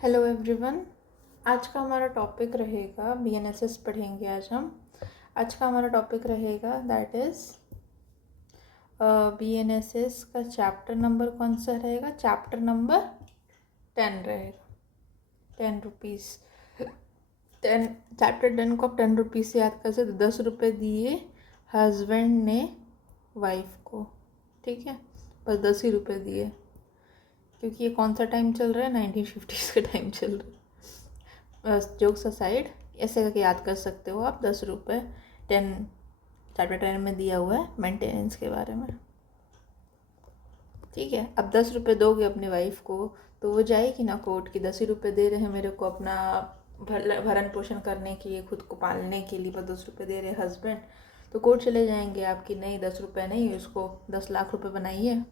Hello everyone. आज का हमारा टॉपिक रहेगा बीएनएसएस पढ़ेंगे आज का हमारा टॉपिक रहेगा दैट इज़ बीएनएसएस का चैप्टर नंबर कौन सा रहेगा। चैप्टर नंबर 10 रहेगा। 10 रुपीज़ 10 चैप्टर 10 को आप 10 रुपीज़ से याद कर सकते। 10 रुपये दिए हस्बैंड ने वाइफ को, ठीक है, बस 10 ही रुपये दिए क्योंकि ये कौन सा टाइम चल रहा है, 1950s का टाइम चल रहा है। जोक्स असाइड ऐसे करके याद कर सकते हो आप। 10 रुपये 10 चैप्टर 10 में दिया हुआ है मेंटेनेंस के बारे में, ठीक है। अब 10 रुपये दोगे अपनी वाइफ को तो वो जाएगी ना कोर्ट की 10 ही रुपये दे रहे हैं मेरे को अपना भरण पोषण करने के लिए, खुद को पालने के लिए, बस 10 रुपये दे रहे हस्बैंड, तो कोर्ट चले जाएंगे आपकी नहीं 10 रुपये नहीं, उसको 10 लाख रुपये बनाइए,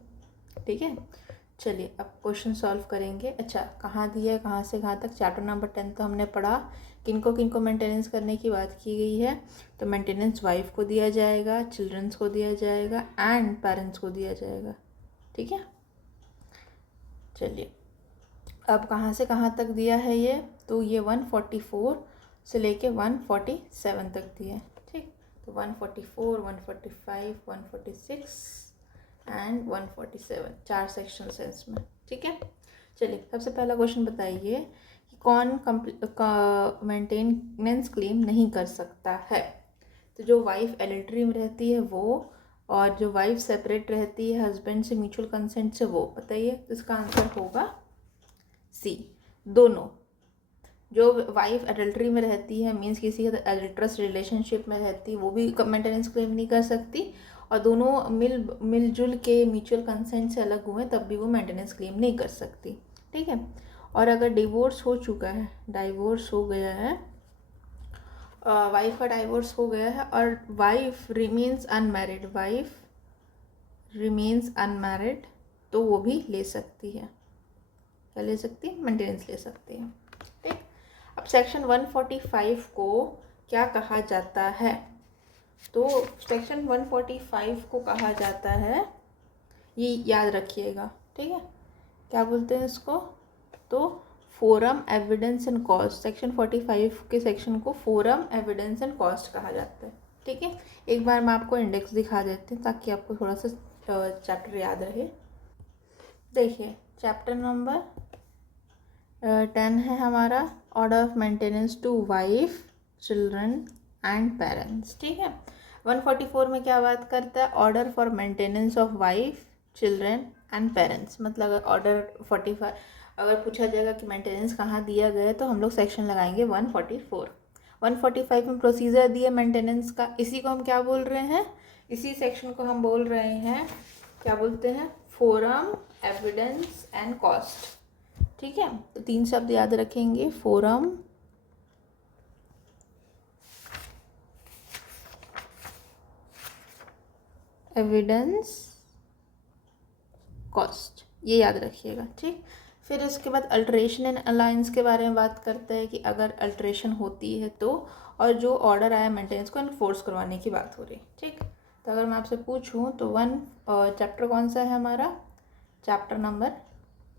ठीक है। चलिए अब क्वेश्चन सॉल्व करेंगे। अच्छा, कहाँ दिया है, कहाँ से कहाँ तक। चैप्टर नंबर 10 तो हमने पढ़ा। किनको किनको मेंटेनेंस करने की बात की गई है, तो मेंटेनेंस वाइफ को दिया जाएगा, चिल्ड्रंस को दिया जाएगा एंड पेरेंट्स को दिया जाएगा, ठीक है। चलिए अब कहाँ से कहाँ तक दिया है ये, तो ये 144 से लेके 147 तक दिया है, ठीक। तो 144, 145, 146 एंड 147 4 सेक्शन है इसमें, ठीक है। चलिए सबसे पहला क्वेश्चन बताइए कि कौन मेंटेनेंस क्लेम नहीं कर सकता है। तो जो वाइफ एडल्ट्री में रहती है वो, और जो वाइफ सेपरेट रहती है हस्बैंड से म्यूचुअल कंसेंट से वो। बताइए, तो इसका आंसर होगा सी, दोनों। जो वाइफ एडल्ट्री में रहती है मीन्स किसी एडल्ट्रस रिलेशनशिप में रहती है वो भी मेंटेनेंस क्लेम नहीं कर सकती, और दोनों मिलजुल के म्यूचुअल कंसेंट से अलग हुए तब भी वो मेंटेनेंस क्लेम नहीं कर सकती, ठीक है। और अगर डिवोर्स हो चुका है, डाइवोर्स हो गया है, वाइफ का डाइवोर्स हो गया है और वाइफ रिमेन्स अनमैरिड, तो वो भी ले सकती है। क्या ले सकती है? मेंटेनेंस ले सकती है, ठीक। अब सेक्शन 145 को क्या कहा जाता है, तो सेक्शन 145 को कहा जाता है, ये याद रखिएगा, ठीक है। क्या बोलते हैं इसको, तो forum evidence and cost. Section 45 के सेक्शन को फोरम एविडेंस एंड कॉस्ट कहा जाता है, ठीक है। एक बार मैं आपको इंडेक्स दिखा देती हूँ ताकि आपको थोड़ा सा चैप्टर याद रहे। देखिए चैप्टर नंबर 10 है हमारा, order of maintenance to wife, children and parents, ठीक है। 144 में क्या बात करता है, order for maintenance of wife, children and parents. मतलब अगर ऑर्डर 45 अगर पूछा जाएगा कि मेंटेनेंस कहाँ दिया गया है तो हम लोग सेक्शन लगाएंगे 144। 145 में प्रोसीजर दिया मेंटेनेंस का, इसी को हम क्या बोल रहे हैं, इसी सेक्शन को हम बोल रहे हैं, क्या बोलते हैं, फोरम एविडेंस एंड कॉस्ट, ठीक है। तो 3 शब्द याद रखेंगे, फोरम, एविडेंस, कॉस्ट, ये याद रखिएगा, ठीक। फिर उसके बाद अल्ट्रेशन एंड अलायंस के बारे में बात करते हैं कि अगर अल्ट्रेशन होती है तो, और जो ऑर्डर आया मेंटेनेंस को इन्फोर्स करवाने की बात हो रही है, ठीक। तो अगर मैं आपसे पूछूं तो चैप्टर कौन सा है हमारा, चैप्टर नंबर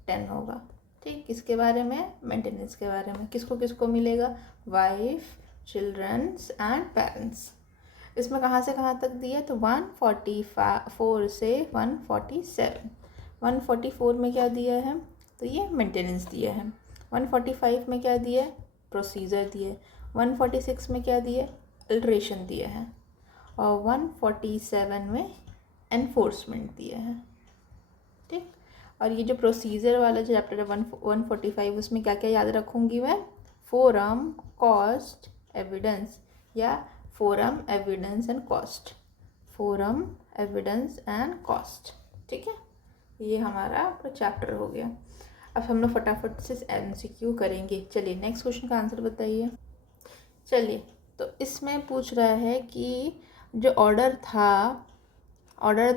10 होगा, ठीक। किसके बारे में, मेंटेनेंस के बारे में। किसको किसको मिलेगा, वाइफ, चिल्ड्रंस एंड पेरेंट्स। इसमें कहाँ से कहाँ तक दिया, तो 144 से 147। 144 में क्या दिया है, तो ये मेंटेनेंस दिया है। 145 में क्या दिया है, प्रोसीजर दिए। 146 में क्या दिया, अल्ट्रेशन दिया है, और 147 में एनफोर्समेंट दिया है, ठीक। और ये जो प्रोसीजर वाला जो चैप्टर है 145, उसमें क्या क्या याद रखूँगी मैं, फोरम, कॉस्ट, एविडेंस, या forum, evidence and cost, forum, evidence and cost, ठीक है। ये हमारा पूरा चैप्टर हो गया। अब हम लोग फटाफट से MCQ करेंगे। चलिए नेक्स्ट क्वेश्चन का आंसर बताइए। चलिए तो इसमें पूछ रहा है कि जो ऑर्डर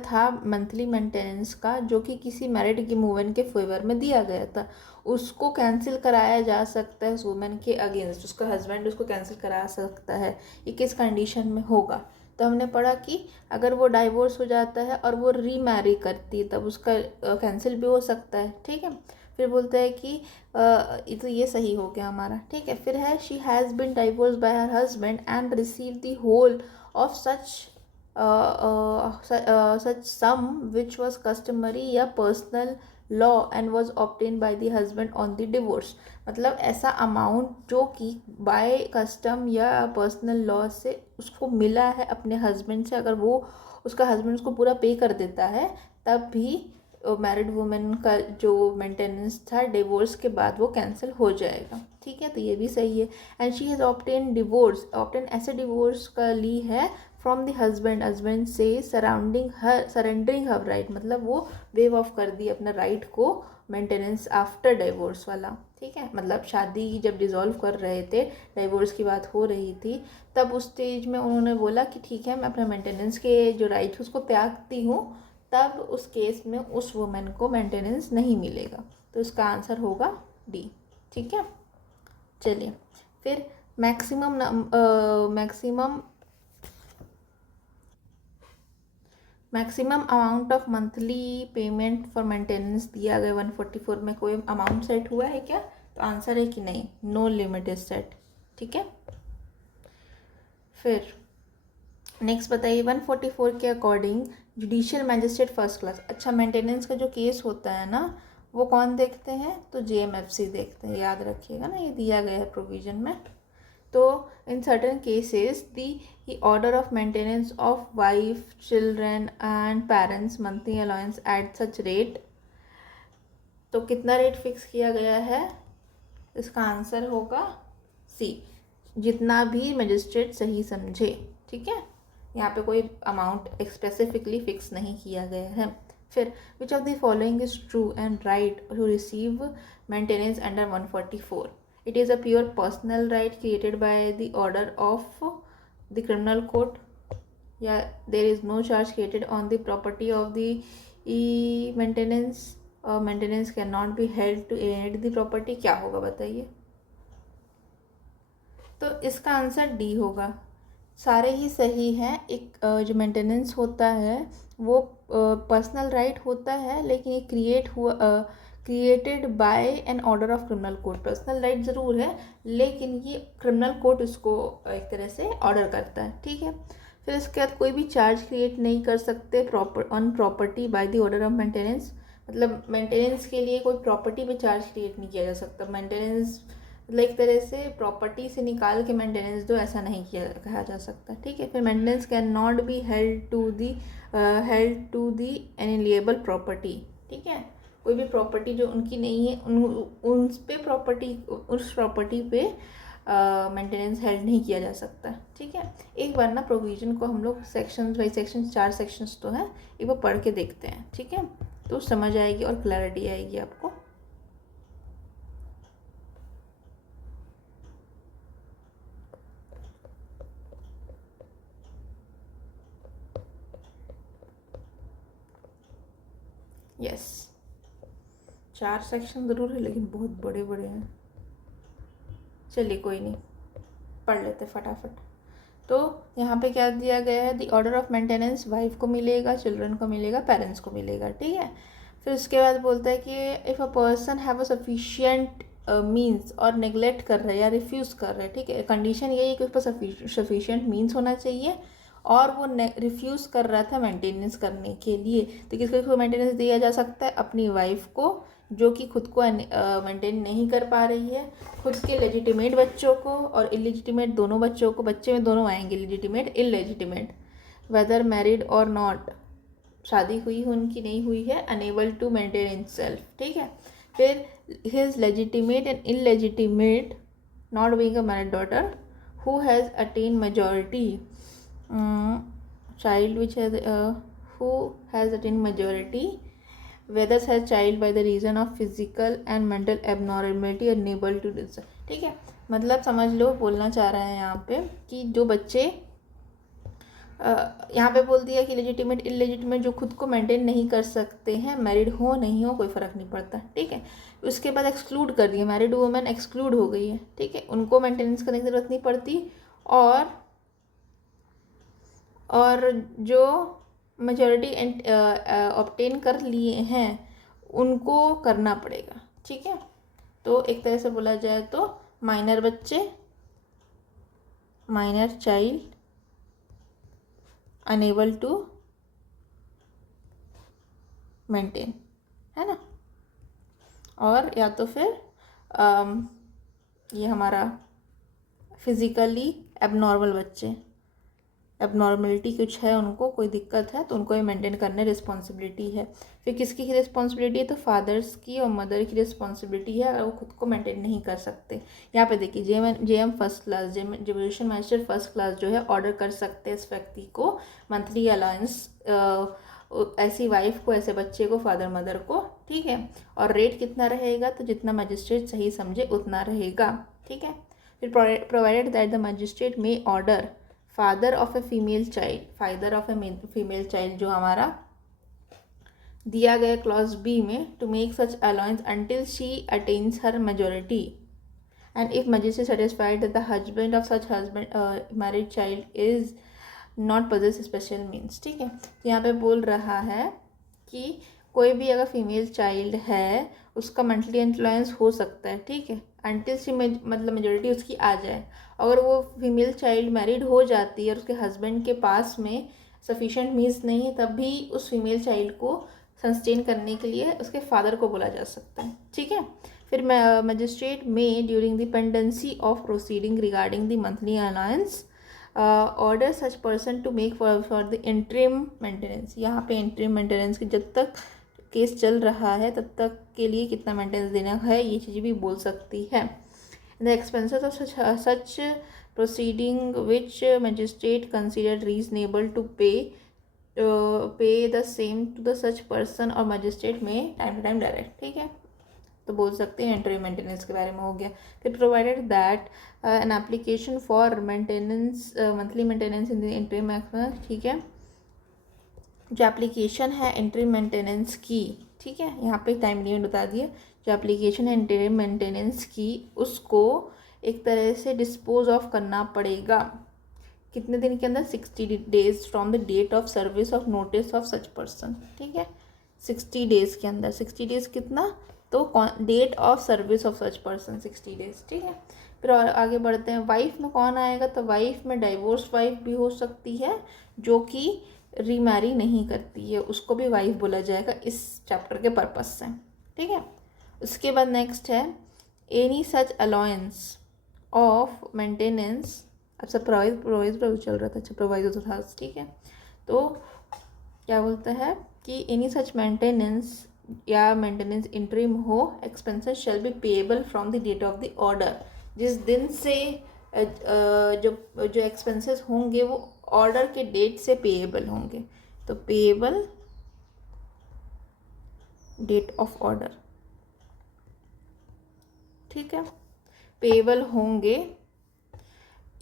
था मंथली मेंटेनेंस का, जो कि किसी मैरिड की वुमेन के फेवर में दिया गया था, उसको कैंसिल कराया जा सकता है उस वुमेन के अगेंस्ट, उसका हस्बैंड उसको कैंसिल करा सकता है। ये किस कंडीशन में होगा, तो हमने पढ़ा कि अगर वो डाइवोर्स हो जाता है और वो रीमैरी करती है तब उसका कैंसिल भी हो सकता है, ठीक है। फिर बोलता है कि तो ये सही हो गया हमारा, ठीक है। फिर है she has been divorce by her husband and receive the whole of such sum which was customary या personal law and was obtained by the husband on the divorce। मतलब ऐसा अमाउंट जो कि बाय कस्टम या personal law से उसको मिला है अपने हस्बैंड से, अगर वो उसका हस्बैंड उसको पूरा पे कर देता है तब भी मैरिड वुमेन का जो मेंटेनेंस था डिवोर्स के बाद वो कैंसिल हो जाएगा, ठीक है। तो ये भी सही है। And she has obtain divorce, obtain ऐसे डिवोर्स का ली है फ्रॉम द हस्बैंड से सरेंडरिंग हर राइट, मतलब वो वेव ऑफ कर दी अपना राइट को मेंटेनेंस आफ्टर डिवोर्स वाला, ठीक है। मतलब शादी जब डिज़ोल्व कर रहे थे, डिवोर्स की बात हो रही थी, तब उस स्टेज में उन्होंने बोला कि ठीक है मैं अपना मेंटेनेंस के जो राइट उसको त्यागती हूँ, तब उस केस में उस वुमेन को मेंटेनेंस नहीं मिलेगा। तो इसका आंसर होगा डी, ठीक है। चलिए फिर maximum amount of monthly payment for maintenance दिया गया 144 में, कोई अमाउंट सेट हुआ है क्या? तो आंसर है कि नहीं, नो लिमिट इज सेट, ठीक है। फिर नेक्स्ट बताइए 144 के according judicial magistrate first class, अच्छा मेंटेनेंस का जो केस होता है ना वो कौन देखते हैं? तो JMFC देखते हैं, याद रखिएगा ना, ये दिया गया है प्रोविजन में। तो in certain cases the order of maintenance of wife children and parents monthly allowance at such rate, तो कितना रेट फिक्स किया गया है? इसका आंसर होगा सी, जितना भी मजिस्ट्रेट सही समझे, ठीक है। यहाँ पे कोई अमाउंट स्पेसिफिकली फिक्स नहीं किया गया है। फिर which of the following is true and right to receive maintenance under 144? It is a pure personal right created by the order of the criminal code, या there is no charge created on the property of the maintenance, maintenance cannot be held to inherit the property, क्या होगा बताइए? तो इसका answer D होगा, सारे ही सही हैं। एक जो मेंटेनेंस होता है वो पर्सनल राइट होता है, लेकिन ये created by an order of criminal code. Personal right ज़रूर है लेकिन ये क्रिमिनल कोड उसको एक तरह से ऑर्डर करता है, ठीक है। फिर इसके बाद कोई भी चार्ज क्रिएट नहीं कर सकते on property by the order of maintenance, मतलब मेंटेनेंस के लिए कोई प्रॉपर्टी पे चार्ज क्रिएट नहीं किया जा सकता। मेंटेनेंस मतलब एक तरह से प्रॉपर्टी से निकाल के मेंटेनेंस दो, ऐसा नहीं किया कहा जा सकता, ठीक है। फिर maintenance can not be held to the alienable property, ठीक है। कोई भी प्रॉपर्टी जो उनकी नहीं है उस प्रॉपर्टी पे मेंटेनेंस हेल्ड नहीं किया जा सकता, ठीक है। एक बार ना प्रोविजन को हम लोग सेक्शंस बाई सेक्शंस, 4 सेक्शंस तो हैं, एक बार पढ़ के देखते हैं, ठीक है, तो समझ आएगी और क्लैरिटी आएगी आपको। यस 4 सेक्शन ज़रूर है लेकिन बहुत बड़े बड़े हैं। चलिए कोई नहीं, पढ़ लेते फटाफट। तो यहाँ पे क्या दिया गया है? The order of maintenance wife को मिलेगा, चिल्ड्रन को मिलेगा, पेरेंट्स को मिलेगा, ठीक है। फिर उसके बाद बोलता है कि if a person have a sufficient means और नेग्लेक्ट कर रहा है या रिफ्यूज़ कर रहा है, ठीक है। कंडीशन यही है कि उसके पास सफिशिएंट मीन्स होना चाहिए और वो रिफ्यूज़ कर रहा था मेंटेनेंस करने के लिए, तो किसको मेंटेनेंस दिया जा सकता है? अपनी वाइफ को, जो कि खुद को मेंटेन नहीं कर पा रही है, खुद के लेजिटिमेट बच्चों को और इलेजिटिमेट दोनों बच्चों को, बच्चे में दोनों आएंगे, लेजिटिमेट इलेजिटिमेट, वेदर मैरिड और नॉट, शादी हुई हो उनकी नहीं हुई है, अनेबल टू मेंटेन हिमसेल्फ, ठीक है। फिर his legitimate and illegitimate not being a married daughter who has attain majority, child which has who has attained majority, whether has child by the reason of physical and mental abnormality unable to do, ठीक है। मतलब समझ लो, बोलना चाह रहा है यहाँ पे कि जो बच्चे यहाँ पे बोल दिया कि लेजिटिमेट इलेजिटिमेट जो खुद को मेंटेन नहीं कर सकते हैं, मैरिड हो नहीं हो कोई फ़र्क नहीं पड़ता, ठीक है। उसके बाद एक्सक्लूड कर दिया, मैरिड वुमेन एक्सक्लूड हो गई है, ठीक है, उनको मेंटेनेंस करने की ज़रूरत नहीं पड़ती, और जो मेजॉरिटी ऑब्टेन कर लिए हैं उनको करना पड़ेगा, ठीक है। तो एक तरह से बोला जाए तो माइनर बच्चे, minor child unable to maintain, है ना। और या तो फिर ये हमारा फिजिकली एबनॉर्मल बच्चे, एबनॉर्मलिटी कुछ है उनको, कोई दिक्कत है तो उनको ये मेंटेन करने रिस्पॉन्सिबिलिटी है। फिर किसकी रिस्पॉन्सिबिलिटी है, तो फादर्स की और मदर की रिस्पॉन्सिबिलिटी है अगर वो खुद को मेंटेन नहीं कर सकते। यहाँ पे देखिए JM first class, judicial magistrate first class जो है ऑर्डर कर सकते हैं इस व्यक्ति को मंथली अलाउंस, ऐसी वाइफ को, ऐसे बच्चे को, फादर मदर को, ठीक है। और रेट कितना रहेगा, तो जितना मजिस्ट्रेट सही समझे उतना रहेगा, ठीक है। फिर provided that the magistrate may order father of a female child, father of a female child जो हमारा दिया गया क्लॉज बी में, to make such allowance until she attains her majority and if magistrate satisfied that the husband of such husband married child is not possess special means, ठीक है। तो यहाँ पे बोल रहा है कि कोई भी अगर फीमेल चाइल्ड है उसका मंथली अलाउंस हो सकता है, ठीक है, अंटिल शी मतलब मेजोरिटी उसकी आ जाए। अगर वो फीमेल चाइल्ड मैरिड हो जाती है और उसके हस्बैंड के पास में सफिशेंट मीन्स नहीं है, तब भी उस फीमेल चाइल्ड को सस्टेन करने के लिए उसके फादर को बोला जा सकता है, ठीक है। फिर magistrate may during the pendency of proceeding regarding the monthly allowance order such person to make for the interim maintenance. यहाँ पे इंटरिम मेंटेनेंस की जब तक केस चल रहा है तब तक के लिए कितना मेंटेनेंस देना है ये चीज़ भी बोल सकती है। The expenses of such proceeding which magistrate consider reasonable to pay the same to the such person और magistrate may time to time direct, ठीक है। तो बोल सकते हैं इंटरिम मेंटेनेंस के बारे में हो गया। फिर provided that an application for maintenance monthly maintenance in the interim, ठीक है। जो एप्लीकेशन है इंटरिम मेंटेनेंस की, ठीक है, यहाँ पे टाइम लिमिट बता दिया। जो एप्लीकेशन है इंटरिम मेंटेनेंस की उसको एक तरह से डिस्पोज ऑफ करना पड़ेगा कितने दिन के अंदर, 60 days from the date of service of notice of such person, ठीक है। 60 डेज के अंदर, 60 डेज कितना, तो date of service of such person 60 days, ठीक है। फिर और आगे बढ़ते हैं, वाइफ में कौन आएगा, तो वाइफ में डाइवोर्स वाइफ भी हो सकती है जो कि रीमैरी नहीं करती है, उसको भी वाइफ बोला जाएगा इस चैप्टर के पर्पस से, ठीक है। उसके बाद नेक्स्ट है any such allowance of maintenance, अब सब प्रोवाइजर चल रहा था, अच्छा प्रोवाइजर तो था, ठीक है। तो क्या बोलता है कि एनी सच मेंटेनेंस या मेंटेनेंस इंटरिम हो, expenses shall be payable from the date of the order, जिस दिन से जो एक्सपेंसेस होंगे वो ऑर्डर के डेट से पेएबल होंगे, तो पेएबल डेट ऑफ ऑर्डर, ठीक है, पेएबल होंगे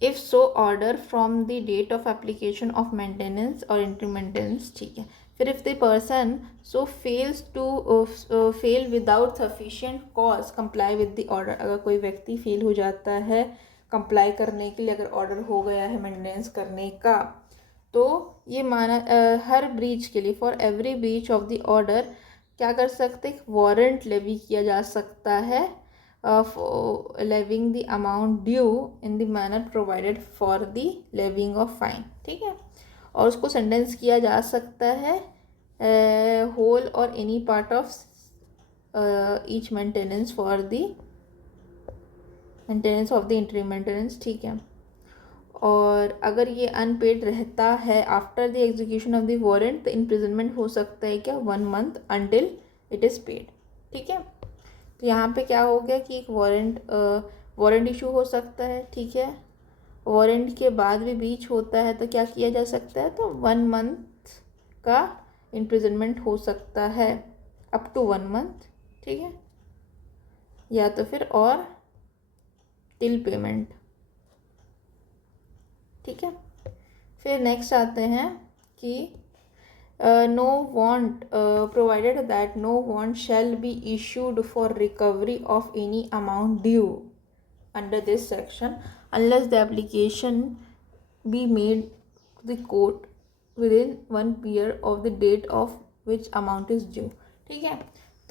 if so order from the date of application of maintenance और इंटरिम मेंटेनेंस, ठीक है। फिर if the person so fails to fail without sufficient cause comply with the order, अगर कोई व्यक्ति फेल हो जाता है कंप्लाई करने के लिए, अगर ऑर्डर हो गया है मेंटेनेंस करने का, तो ये माना हर ब्रीच के लिए, for every breach of the order क्या कर सकते हैं, वारंट लेवी किया जा सकता है of levying the amount due in the manner provided for the levying of fine, ठीक है। और उसको सेंटेंस किया जा सकता है होल और any part of each maintenance for the maintenance of the interim maintenance, ठीक है। और अगर ये अनपेड रहता है after the execution of the warrant, तो इम्प्रिजनमेंट हो सकता है क्या, 1 month until it is paid, ठीक है। तो यहाँ पे क्या हो गया कि एक वारंट इशू हो सकता है, ठीक है। वारंट के बाद भी ब्रीच होता है तो क्या किया जा सकता है, तो 1 month का इम्प्रिजनमेंट हो सकता है, अप टू 1 month, ठीक है, या तो फिर और टिल पेमेंट, ठीक है। फिर नेक्स्ट आते हैं कि no warrant provided that no warrant shall be issued for recovery of any amount due under this section unless the application be made to the court within 1 year of the date of which amount is due, ठीक है।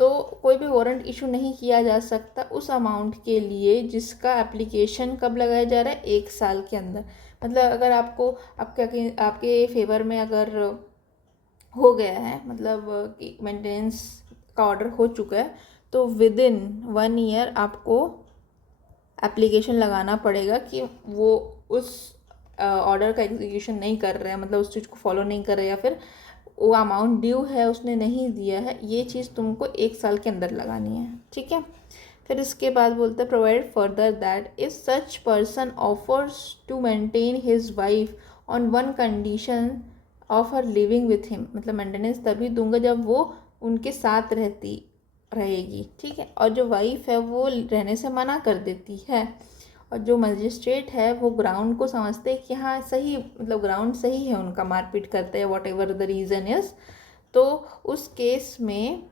तो कोई भी warrant issue नहीं किया जा सकता उस अमाउंट के लिए जिसका एप्लीकेशन कब लगाया जा रहा है, 1 साल के अंदर। मतलब अगर आपको आपके फेवर में अगर हो गया है, मतलब कि मेंटेनेंस का ऑर्डर हो चुका है, तो विद इन 1 ईयर आपको एप्लीकेशन लगाना पड़ेगा कि वो उस ऑर्डर का एग्जीक्यूशन नहीं कर रहे हैं, मतलब उस चीज़ को फॉलो नहीं कर रहे, या फिर वो अमाउंट ड्यू है उसने नहीं दिया है, ये चीज़ तुमको 1 साल के अंदर लगानी है। ठीक है। फिर इसके बाद बोलते हैं provide further that if such person offers to maintain his wife on one condition of her living with him, मतलब मेंटेनेंस तभी दूंगा जब वो उनके साथ रहेगी। ठीक है। और जो वाइफ है वो रहने से मना कर देती है, और जो मजिस्ट्रेट है वो ग्राउंड को समझते हैं कि हाँ सही, मतलब ग्राउंड सही है उनका, मारपीट करते हैं what ever the reason is, तो उस केस में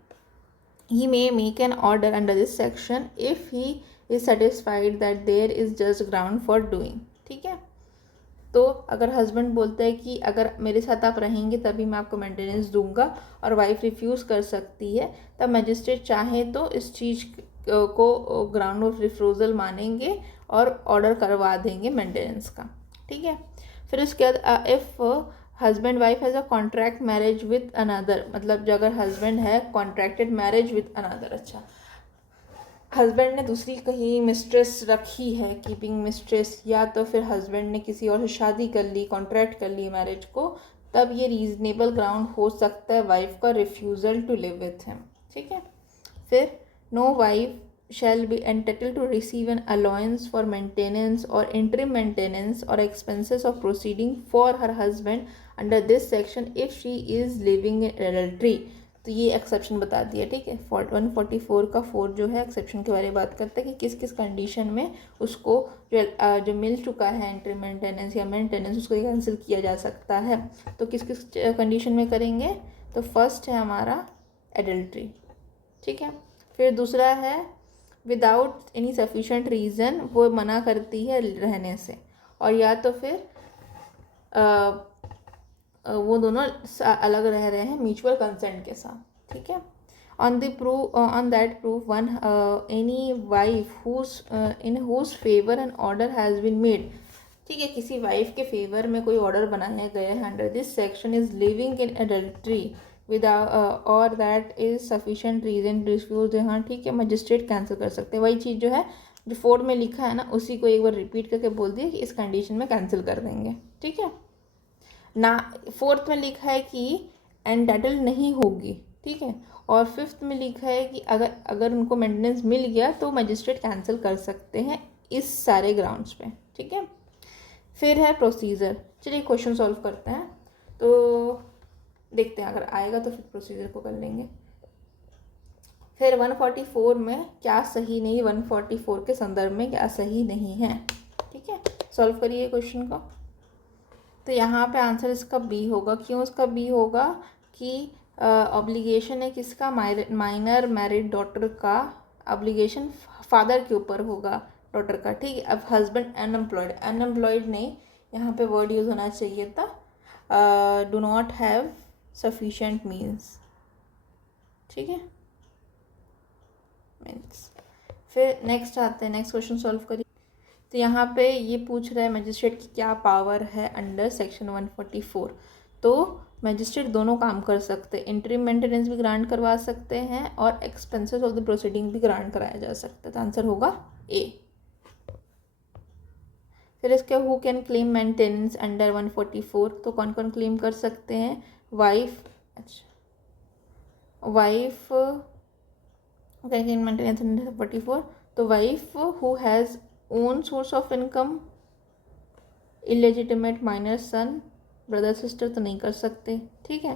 he may make an order under this section if he is satisfied that there is just ground for doing। ठीक है। तो अगर हस्बैंड बोलता है कि अगर मेरे साथ आप रहेंगे तभी मैं आपको मेंटेनेंस दूंगा, और वाइफ रिफ्यूज़ कर सकती है, तब मजिस्ट्रेट चाहे तो इस चीज़ को ग्राउंड ऑफ रिफ्यूज़ल मानेंगे और ऑर्डर करवा देंगे मेंटेनेंस का। ठीक है। फिर उसके बाद if husband wife has a contract marriage with another, मतलब जो अगर हस्बैंड है कॉन्ट्रैक्टेड मैरिज विद अनदर, अच्छा हस्बैंड ने दूसरी कहीं मिस्ट्रेस रखी है, कीपिंग मिस्ट्रेस, या तो फिर हस्बैंड ने किसी और से शादी कर ली, कॉन्ट्रैक्ट कर ली मैरिज को, तब ये रीजनेबल ग्राउंड हो सकता है वाइफ का refusal to live with him. ठीक है। फिर no wife shall be entitled to receive an allowance for maintenance or interim maintenance or expenses of proceeding for her husband under this section if she is living in adultery। तो ये exception बता दिया। ठीक है। 144 का 4 जो है exception के बारे में बात करता है कि किस किस कंडीशन में उसको जो मिल चुका है इंटरिम मेंटेनेंस या मेंटेनेंस, उसको कैंसिल किया जा सकता है। तो किस किस कंडीशन में करेंगे, तो फर्स्ट है हमारा एडल्ट्री। ठीक है। फिर दूसरा है विदाउट एनी सफिशेंट रीज़न, वो मना करती है रहने से, और या तो फिर वो दोनों अलग रह रहे हैं म्यूचुअल कंसेंट के साथ। ठीक है। On that proof one any wife whose in whose favour an order has been made. ठीक है। किसी वाइफ के फेवर में कोई ऑर्डर बनाया गया है under this section is living in adultery without और that is sufficient reason refuse. हाँ ठीक है, मजिस्ट्रेट कैंसिल कर सकते हैं। वही चीज़ जो है जो 4 में लिखा है ना, उसी को एक बार रिपीट करके बोल दिए कि इस कंडीशन में कैंसिल कर देंगे। ठीक है ना। 4th में लिखा है कि एंटाइटल नहीं होगी। ठीक है। और 5th में लिखा है कि अगर उनको मेंटेनेंस मिल गया तो मजिस्ट्रेट कैंसिल कर सकते हैं इस सारे ग्राउंड्स पे। ठीक है। फिर है प्रोसीजर। चलिए क्वेश्चन सॉल्व करते हैं, तो देखते हैं अगर आएगा तो फिर प्रोसीजर को कर लेंगे। फिर 144 में क्या सही नहीं, 144 के संदर्भ में क्या सही नहीं है। ठीक है। सॉल्व करिए क्वेश्चन को। तो यहाँ पे आंसर इसका बी होगा। क्यों इसका बी होगा कि ऑब्लिगेशन है किसका, माइनर मैरिड डॉटर का ऑब्लिगेशन फादर के ऊपर होगा, डॉटर का। ठीक है। अब हस्बैंड अनएम्प्लॉयड नहीं, यहाँ पे वर्ड यूज़ होना चाहिए था do not have sufficient means. ठीक है मीन्स। फिर नेक्स्ट आते हैं, नेक्स्ट क्वेश्चन सॉल्व करिए। तो यहाँ पे ये पूछ रहा है मजिस्ट्रेट की क्या पावर है अंडर सेक्शन 144। तो मजिस्ट्रेट दोनों काम कर सकते हैं, इंटरिम मेंटेनेंस भी ग्रांट करवा सकते हैं और एक्सपेंसेस ऑफ द प्रोसीडिंग भी ग्रांट कराया जा सकता है। तो आंसर होगा ए। फिर इसके who can claim maintenance under 144। तो कौन कौन क्लेम कर सकते हैं, वाइफ। अच्छा wife can claim maintenance under 44। तो wife who has own source of income, illegitimate minor son, brother sister तो नहीं कर सकते। ठीक है।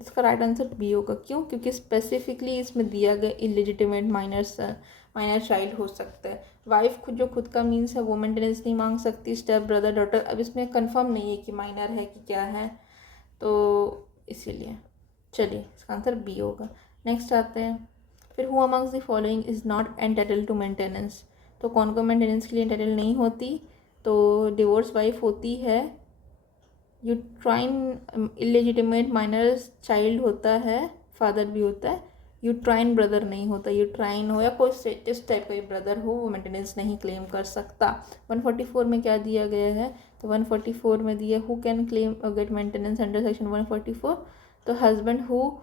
इसका राइट आंसर बी होगा। क्यों, क्योंकि स्पेसिफिकली इसमें दिया गया इलेजिटिमेट माइनर चाइल्ड हो सकता है। वाइफ खुद का मीन्स है वो मेंटेनेंस नहीं मांग सकती। स्टेप ब्रदर डॉटर अब इसमें कंफर्म नहीं है कि माइनर है कि क्या है, तो इसीलिए चलिए इसका आंसर बी होगा। नेक्स्ट आते हैं। फिर who amongst the following is not entitled to maintenance. तो कौन को मेंटेनेंस के लिए एंटाइटल नहीं होती, तो डिवोर्स वाइफ होती है, यूट्राइन इलेजिटिमेट माइनर चाइल्ड होता है, फादर भी होता है, यूट्राइन ब्रदर नहीं होता। यूट्राइन हो या कोई इस टाइप का ब्रदर हो वो मेंटेनेंस नहीं क्लेम कर सकता। 144 में क्या दिया गया है, तो 144 में दिया who can claim get maintenance under section 144, तो husband who,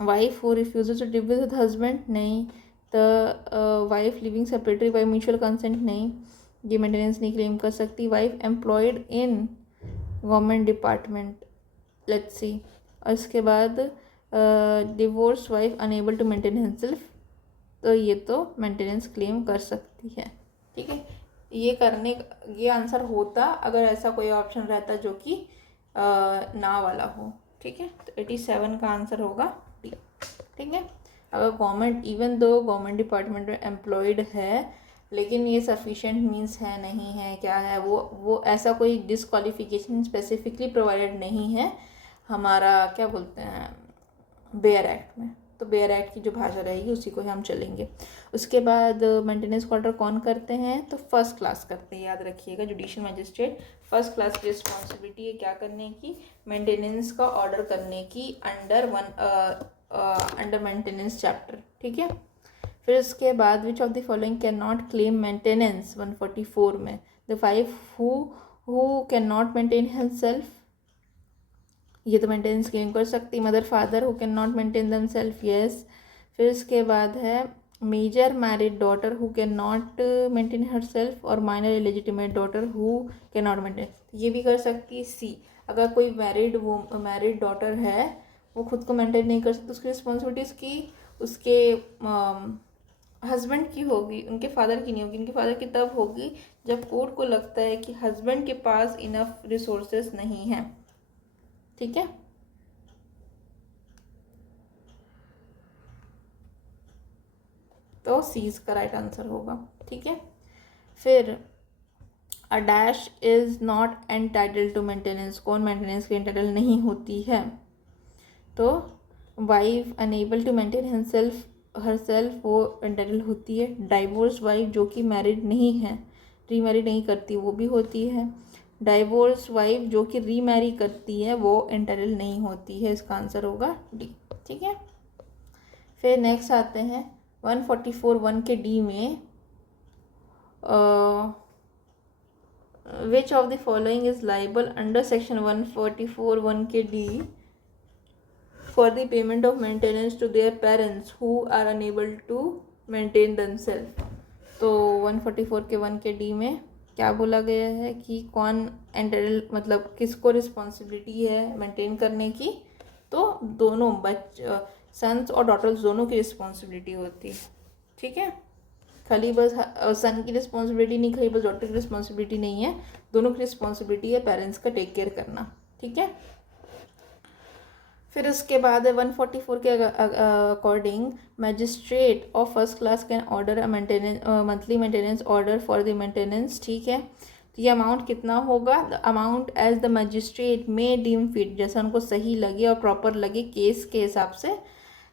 wife who refuses to live with husband नहीं, the wife living separately by mutual consent नहीं, ये मेंटेनेंस नहीं क्लेम कर सकती। Wife employed in government department, let's see, और इसके बाद divorce wife unable to maintain himself, तो ये तो मेंटेनेंस क्लेम कर सकती है। ठीक है, ये आंसर होता अगर ऐसा कोई ऑप्शन रहता जो कि ना वाला हो। ठीक है, तो 87 का आंसर होगा डी। ठीक है, अगर government, even though government department में एम्प्लॉयड है, लेकिन ये सफिशिएंट मीन्स है नहीं है, क्या है वो ऐसा कोई डिसक्वालिफिकेशन स्पेसिफिकली प्रोवाइडेड नहीं है हमारा क्या बोलते हैं बेयर एक्ट में, तो बेयर एक्ट की जो भाषा रहेगी उसी को हम चलेंगे। उसके बाद मेंटेनेंस का ऑर्डर कौन करते हैं, तो फर्स्ट क्लास करते हैं, याद रखिएगा, जुडिशियल मजिस्ट्रेट फर्स्ट क्लास की रिस्पॉन्सिबिलिटी है क्या करने की, मेंटेनेंस का ऑर्डर करने की अंडर मेंटेनेंस चैप्टर। ठीक है, फिर उसके बाद which of the following can not claim maintenance 144 में, the wife who can not maintain himself, ये तो मेंटेनेंस क्लेम कर सकती। Mother father who can not maintain themselves, yes. फिर उसके बाद है major married daughter who can not maintain herself, और minor illegitimate daughter who can not maintain, ये भी कर सकती है। सी, अगर कोई मैरिड डॉटर है वो खुद को मेंटेन नहीं कर सकती, उसकी रिस्पॉन्सिबिलिटीज़ की उसके हस्बैंड की होगी, उनके फादर की नहीं होगी। उनके फादर की तब होगी जब कोर्ट को लगता है कि हस्बैंड के पास इनफ रिसोर्सेस नहीं हैं। ठीक है, तो सी इसका राइट आंसर होगा। ठीक है, फिर a dash is not entitled to maintenance, कौन मेंटेनेंस के एंटाइटल नहीं होती है, तो wife unable to maintain herself वो एंटाइटल होती है। डाइवोर्स वाइफ जो कि मैरिड नहीं है, रीमैरिड नहीं करती, वो भी होती है। डाइवोर्स वाइफ जो कि रीमैरी करती है वो एंटाइटल नहीं होती है, इसका आंसर होगा डी। ठीक है, फिर नेक्स्ट आते हैं 144(1) के डी में, विच of the following is liable under section 144(1) के D for the payment of maintenance to their parents who are unable to maintain themselves, तो 144 के 1 के डी में क्या बोला गया है कि कौन एंटाइटल, मतलब किसको रिस्पॉन्सिबिलिटी है मेंटेन करने की, तो दोनों सन्स और डॉटर्स दोनों की रिस्पॉन्सिबिलिटी होती है। ठीक है, खाली बस सन की रिस्पॉन्सिबिलिटी नहीं, खाली बस डॉटर की रिस्पॉन्सिबिलिटी नहीं है, दोनों की रिस्पॉन्सिबिलिटी है पेरेंट्स का टेक केयर करना। ठीक है, फिर उसके बाद 144 के according magistrate of first class can order monthly maintenance order for the maintenance. ठीक है, तो ये अमाउंट कितना होगा, the amount as the magistrate may deem fit, जैसा उनको सही लगे और प्रॉपर लगे केस के हिसाब से,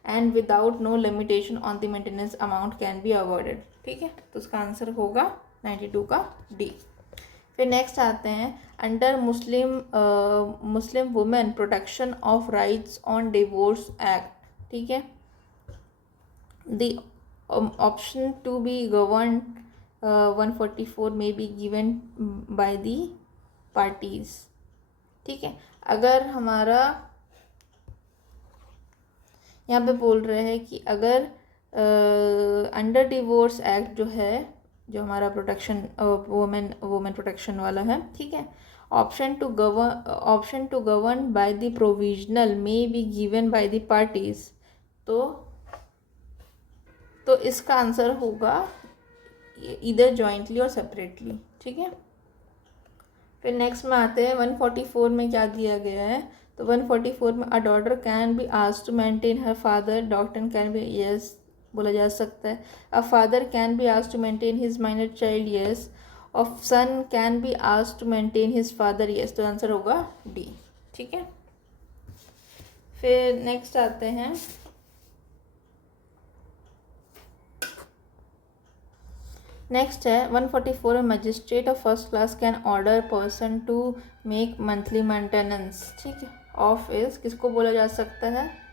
and without no limitation on the maintenance amount can be awarded. ठीक है, तो उसका आंसर होगा 92 का डी। फिर नेक्स्ट आते हैं under Muslim women protection of rights on divorce act. ठीक है, the option to be govern 144 may be given by the parties. ठीक है, अगर हमारा यहाँ पे बोल रहे हैं कि अगर अंडर डिवोर्स एक्ट जो है, जो हमारा प्रोटेक्शन वुमेन प्रोटेक्शन वाला है, ठीक है, option to govern by the provisional may be given by the parties, तो इसका आंसर होगा इधर जॉइंटली और सेपरेटली। ठीक है, फिर नेक्स्ट में आते हैं 144 में क्या दिया गया है, तो 144 में a daughter can be asked to maintain her father, daughter can be, yes बोला जा सकता है। A father can be asked to maintain his minor child, yes. Of son can be asked to maintain his father, yes, तो answer होगा D. ठीक है, फिर next आते हैं नेक्स्ट है 144 में magistrate of first class can order person to make monthly maintenance, ठीक है, ऑफ इज किसको बोला जा सकता है?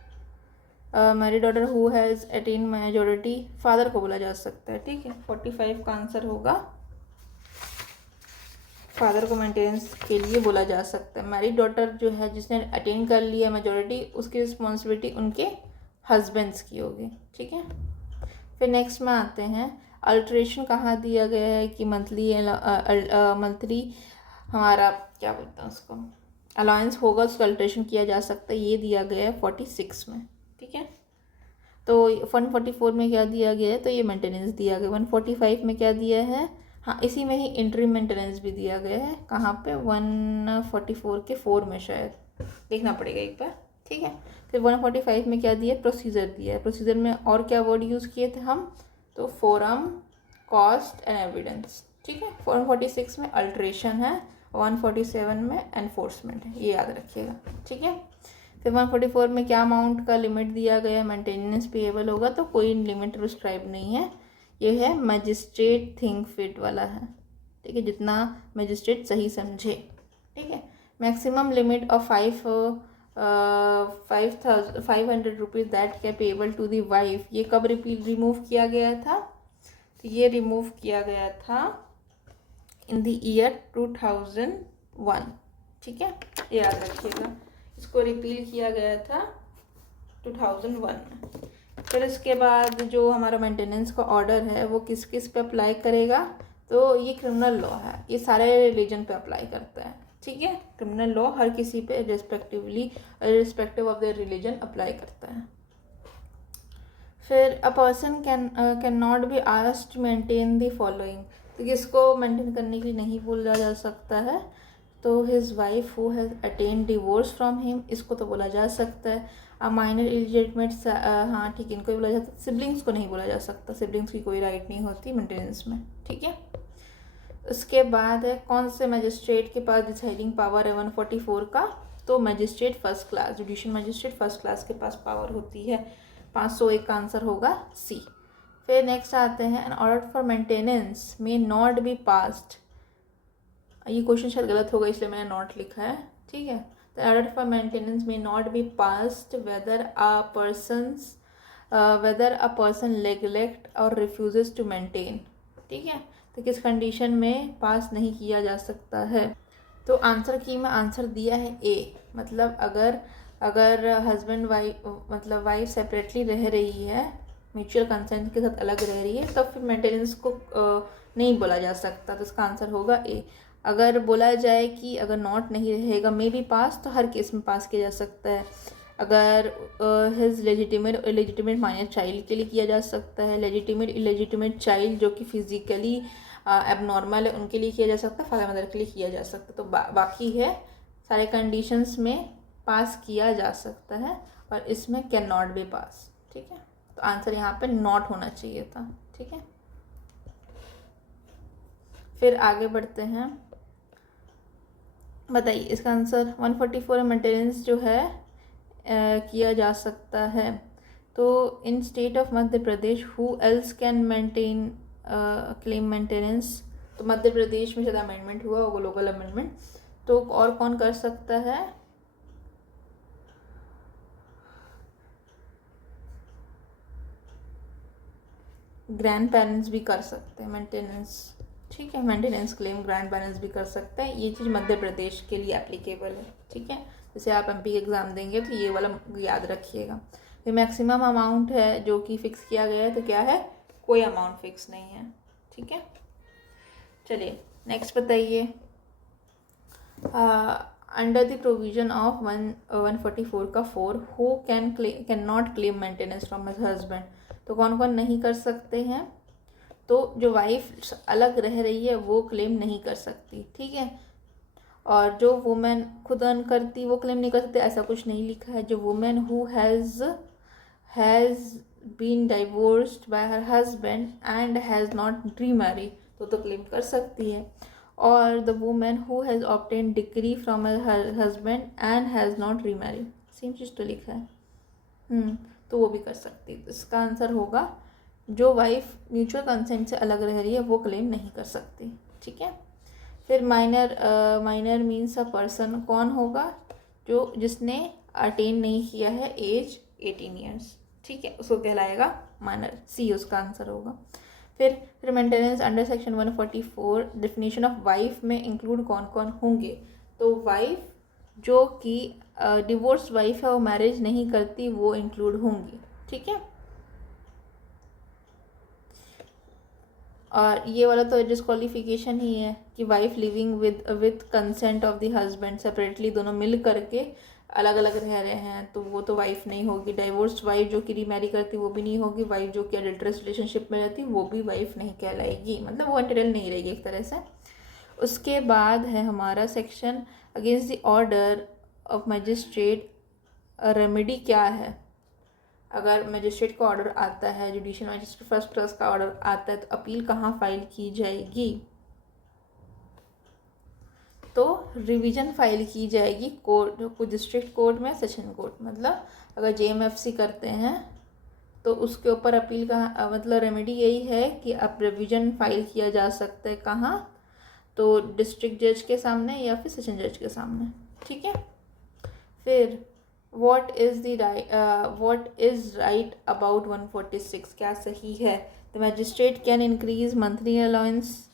Married order who has attain majority, father को बोला जा सकता है, ठीक है। 45 का आंसर होगा फादर को मेंटेनेंस के लिए बोला जा सकता है। मैरिड डॉटर जो है जिसने अटेन कर लिया मेजोरिटी, उसकी रिस्पॉन्सिबिलिटी उनके हस्बैंड्स की होगी, ठीक है। फिर नेक्स्ट में आते हैं अल्ट्रेशन कहाँ दिया गया है कि मंथली हमारा क्या बोलते हैं उसको अलाउंस होगा, उसका अल्ट्रेशन किया जा सकता है, ये दिया गया है 46 में, ठीक है। तो 144 में क्या दिया गया है? तो ये मेंटेनेंस दिया गया। 145 में क्या दिया है? हाँ, इसी में ही इंट्री मेंटेनेंस भी दिया गया है। कहाँ पे? 144 के 4 में, शायद देखना पड़ेगा एक बार, ठीक है। फिर 145 में क्या दिया? प्रोसीजर दिया है। प्रोसीजर में और क्या वर्ड यूज़ किए थे हम? तो फोरम, कॉस्ट एंड एविडेंस, ठीक है। 146 में अल्ट्रेशन है, 147 में एनफोर्समेंट है, ये याद रखिएगा, ठीक है। फिर 144 में क्या अमाउंट का लिमिट दिया गया है? मेंटेनेंस पेएबल होगा, तो कोई लिमिट प्रिस्क्राइब नहीं है, ये है मजिस्ट्रेट थिंक फिट वाला है, ठीक है, जितना मजिस्ट्रेट सही समझे, ठीक है। Maximum limit of 500 rupees that क्या पेएबल टू दी वाइफ, ये कब रिमूव किया गया था? तो ये रिमूव किया गया था इन द ईयर 2001, ठीक है, ये याद रखिएगा। इसको रिपील किया गया था 2001 में। फिर इसके बाद जो हमारा मेंटेनेंस का ऑर्डर है वो किस किस पे अप्लाई करेगा? तो ये क्रिमिनल लॉ है, ये सारे रिलीजन पे अप्लाई करता है, ठीक है। क्रिमिनल लॉ हर किसी पे respective of the religion apply करता है। फिर a person can not be asked to maintain the following, तो किसको मेंटेन करने के लिए नहीं बोला जा सकता है? तो his wife who has attain divorce from him, इसको तो बोला जा सकता है। अ माइनर इलिजिटमेट, हाँ ठीक, इनको ही बोला जाता है। सिबलिंग्स को नहीं बोला जा सकता, सिबलिंग्स की कोई राइट नहीं होती मेंटेनेंस में, ठीक है। उसके बाद है कौन से मजिस्ट्रेट के पास डिसाइडिंग पावर है 144 का? तो magistrate first class, judicial magistrate first class के पास पावर होती है। 501 का आंसर होगा सी। फिर नेक्स्ट आते हैं an order for maintenance may not be passed, ये क्वेश्चन शायद गलत होगा इसलिए मैंने नॉट लिखा है, ठीक है। The order for maintenance may not be passed weather a person neglect और रिफ्यूजेस टू मेंटेन, ठीक है। तो किस कंडीशन में पास नहीं किया जा सकता है? तो आंसर की में आंसर दिया है ए, मतलब अगर हस्बैंड वाइफ सेपरेटली रह रही है, म्यूचुअल कंसेंट के साथ अलग रह रही है, तब फिर मेंटेनेंस को नहीं बोला जा सकता, तो इसका आंसर होगा ए। अगर बोला जाए कि अगर नॉट नहीं रहेगा मे बी पास, तो हर केस में पास किया जा सकता है। अगर हिज लेजिटिमेट माइनर चाइल्ड के लिए किया जा सकता है, इलेजिटिमेट चाइल्ड जो कि फिजिकली एबनॉर्मल है उनके लिए किया जा सकता है, फादर मदर के लिए किया जा सकता है। तो बाकी है सारे कंडीशंस में पास किया जा सकता है, और इसमें कैन नॉट बी पास, ठीक है। तो आंसर यहाँ पे नॉट होना चाहिए था, ठीक है। फिर आगे बढ़ते हैं, बताइए इसका आंसर 144 मेंटेनेंस जो है किया जा सकता है। तो इन state of Madhya Pradesh who else can maintain claim maintenance, तो मध्य प्रदेश में शायद अमेंडमेंट हुआ होगा, लोकल अमेंडमेंट, तो और कौन कर सकता है? ग्रैंड पेरेंट्स भी कर सकते हैं मेंटेनेंस, ठीक है। मेंटेनेंस क्लेम ग्रैंड पेरेंट्स भी कर सकते हैं, ये चीज़ मध्य प्रदेश के लिए एप्लीकेबल है, ठीक है। जैसे आप एमपी के एग्ज़ाम देंगे तो ये वाला याद रखिएगा। फिर मैक्सिमम अमाउंट है जो कि फिक्स किया गया है, तो क्या है? कोई अमाउंट फिक्स नहीं है, ठीक है। चलिए नेक्स्ट बताइए, अंडर द प्रोविजन ऑफ 144 का 4 who can not claim maintenance from his husband, तो कौन कौन नहीं कर सकते हैं? तो जो वाइफ अलग रह रही है वो क्लेम नहीं कर सकती, ठीक है। और जो वुमेन खुद अर्न करती वो क्लेम नहीं कर सकती, ऐसा कुछ नहीं लिखा है। जो women who has been divorced by her husband and has not remarry, तो क्लेम कर सकती है। और the women who has obtain decree from her husband and has not remarry, same चीज़ तो लिखा है, तो वो भी कर सकती है। तो इसका आंसर होगा जो वाइफ म्यूचुअल कंसेंट से अलग रह रही है वो क्लेम नहीं कर सकती। ठीक है। फिर माइनर मीन्स अ पर्सन कौन होगा, जो जिसने अटेन नहीं किया है एज 18 ईयर्स। ठीक है, उसको कहलाएगा माइनर। सी उसका आंसर होगा। फिर maintenance under section 144 definition of wife में इंक्लूड कौन कौन होंगे। तो वाइफ जो कि डिवोर्स वाइफ है वो मैरिज नहीं करती वो इंक्लूड होंगी। ठीक है। और ये वाला तो डिस्क्वालिफिकेशन ही है कि wife living with consent of the husband separately, दोनों मिल करके अलग अलग रह रहे हैं तो वो तो वाइफ नहीं होगी। डाइवोर्स वाइफ जो कि रीमैरी करती वो भी नहीं होगी। वाइफ जो कि अडल्टरस रिलेशनशिप में रहती वो भी वाइफ नहीं कहलाएगी, मतलब वो एंटाइटल नहीं रहेगी एक तरह से। उसके बाद है हमारा section against the order of magistrate, remedy क्या है। अगर मजिस्ट्रेट का ऑर्डर आता है, जुडिशियल मजिस्ट्रेट फर्स्ट क्लास का ऑर्डर आता है, तो अपील कहाँ फाइल की जाएगी। तो रिवीजन फाइल की जाएगी कोर्ट, डिस्ट्रिक्ट कोर्ट में, सेशन कोर्ट। मतलब अगर जेएमएफसी करते हैं तो उसके ऊपर अपील कहाँ, मतलब रेमेडी यही है कि अब रिवीजन फाइल किया जा सकता है कहाँ, तो डिस्ट्रिक्ट जज के सामने या फिर सेशन जज के सामने। ठीक है। फिर what is right about 146, क्या सही है। The magistrate can increase monthly allowance,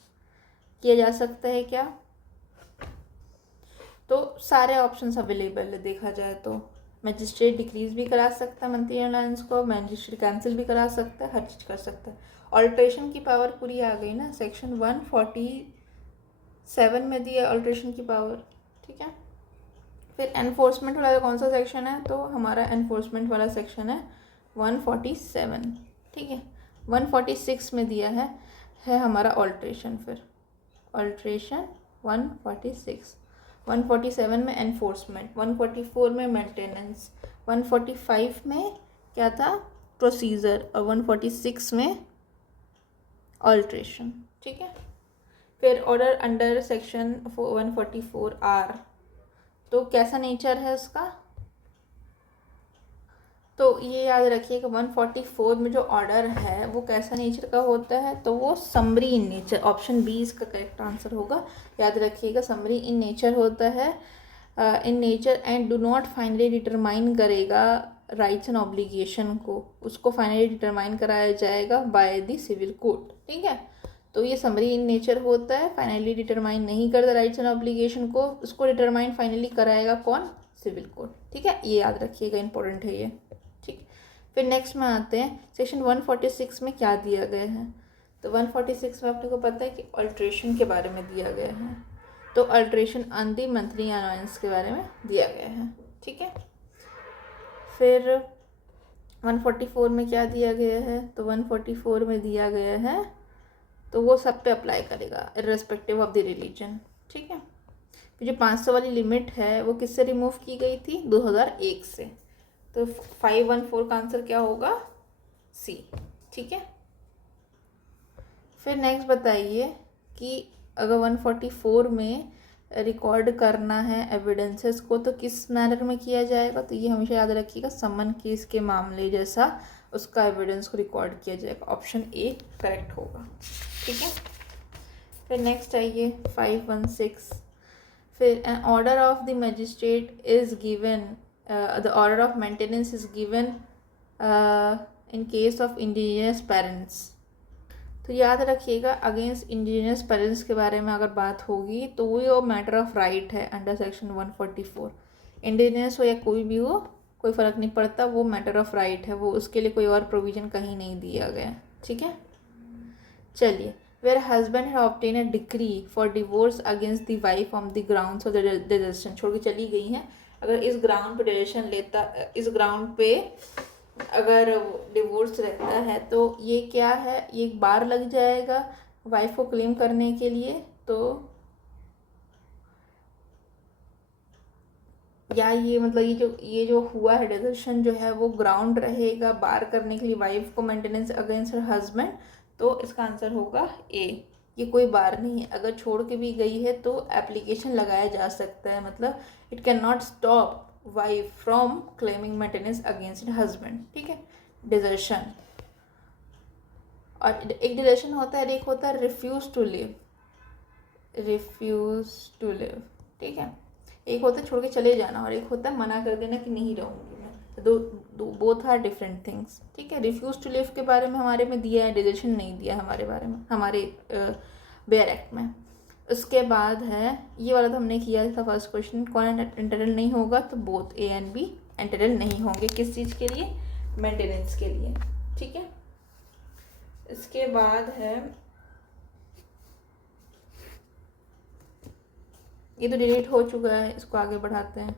किया जा सकता है क्या। तो सारे ऑप्शंस अवेलेबल है देखा जाए तो। मैजिस्ट्रेट डिक्रीज भी करा सकता है मंथली अलाउंस को, मैजिस्ट्रेट कैंसिल भी करा सकता है, हर चीज़ कर सकता है। ऑल्ट्रेशन की पावर पूरी आ गई ना, सेक्शन 147 में दी है ऑल्ट्रेशन की पावर। ठीक है। फिर एनफोर्समेंट वाला कौन सा सेक्शन है, तो हमारा एनफोर्समेंट वाला सेक्शन है 147। ठीक है। 146 में दिया है हमारा ऑल्ट्रेशन। फिर ऑल्ट्रेशन 146, 147 में एनफोर्समेंट, 144 में मेंटेनेंस, 145 में क्या था, प्रोसीजर, और 146 में ऑल्ट्रेशन। ठीक है। फिर ऑर्डर अंडर सेक्शन 144R, तो कैसा नेचर है उसका, तो ये याद रखिएगा 144 में जो ऑर्डर है वो कैसा नेचर का होता है, तो वो summary in nature, option B इसका करेक्ट आंसर होगा। याद रखिएगा समरी इन नेचर होता है, in nature and do not finally determine करेगा राइट्स एंड ऑब्लिगेशन को, उसको फाइनली डिटरमाइन कराया जाएगा बाय द सिविल कोर्ट। ठीक है। तो ये समरी इन नेचर होता है, फाइनली डिटरमाइन नहीं करता राइट्स एंड ऑब्लिगेशन को, उसको डिटरमाइन फाइनली कराएगा कौन, सिविल कोर्ट। ठीक है, ये याद रखिएगा, इंपॉर्टेंट है ये। ठीक। फिर नेक्स्ट में आते हैं सेक्शन 146 में क्या दिया गया है। तो 146 में अपने को पता है कि अल्ट्रेशन के बारे में दिया गया है, तो alteration on the monthly allowance के बारे में दिया गया है। ठीक है। फिर 144 में क्या दिया गया है, तो 144 में दिया गया है, तो वो सब पे अप्लाई करेगा इर्रेस्पेक्टिव ऑफ द रिलीजन। ठीक है। फिर जो 500 वाली लिमिट है वो किससे रिमूव की गई थी, 2001 से। तो 514 का आंसर क्या होगा, सी। ठीक है। फिर नेक्स्ट बताइए कि अगर 144 में रिकॉर्ड करना है एविडेंसेस को तो किस मैनर में किया जाएगा, तो ये हमेशा याद रखिएगा, समन केस के मामले जैसा उसका एविडेंस को रिकॉर्ड किया जाएगा। ऑप्शन ए करेक्ट होगा। ठीक है। फिर नेक्स्ट आइए 516। फिर an order of the magistrate is given, the order of maintenance is given in case of indigenous parents. तो याद रखिएगा अगेंस्ट इंडिजिनियस पेरेंट्स के बारे में अगर बात होगी तो वो मैटर ऑफ राइट है अंडर सेक्शन 144। इंडिजिनियस हो या कोई भी हो कोई फ़र्क नहीं पड़ता, वो मैटर ऑफ राइट है, वो उसके लिए कोई और प्रोविज़न कहीं नहीं दिया गया। ठीक है। चलिए, where husband had obtain a decree for divorce against the wife on the grounds of desertion, छोड़ के चली गई हैं, अगर इस ग्राउंड पे डिजर्शन लेता, इस ग्राउंड पे अगर डिवोर्स रहता है तो ये क्या है, ये एक बार लग जाएगा वाइफ को क्लेम करने के लिए, तो या ये मतलब ये जो हुआ है डिजर्शन जो है वो ग्राउंड रहेगा बार करने के लिए वाइफ को मेंटेनेंस अगेंस्ट हर हस्बैंड, तो इसका आंसर होगा ए। ये कोई बार नहीं है, अगर छोड़ के भी गई है तो एप्लीकेशन लगाया जा सकता है, मतलब it can not stop wife from claiming maintenance against husband. ठीक है। डिजर्शन और एक डिलेशन होता है, एक होता है रिफ्यूज़ टू लिव, ठीक है। एक होता है छोड़ के चले जाना और एक होता है मना कर देना कि नहीं रहूँगी मैं, दो बोथ आर डिफरेंट थिंग्स, ठीक है। रिफ्यूज़ टू लिव के बारे में हमारे में दिया है, डिसीजन नहीं दिया हमारे बारे में, हमारे बेयर एक्ट में। उसके बाद है ये वाला तो हमने किया था फर्स्ट क्वेश्चन, कौन इंटरल नहीं होगा, तो both A and B entitle नहीं होंगे, किस चीज़ के लिए, मेंटेनेंस के लिए, ठीक है। इसके बाद है ये तो डिलीट हो चुका है, इसको आगे बढ़ाते हैं,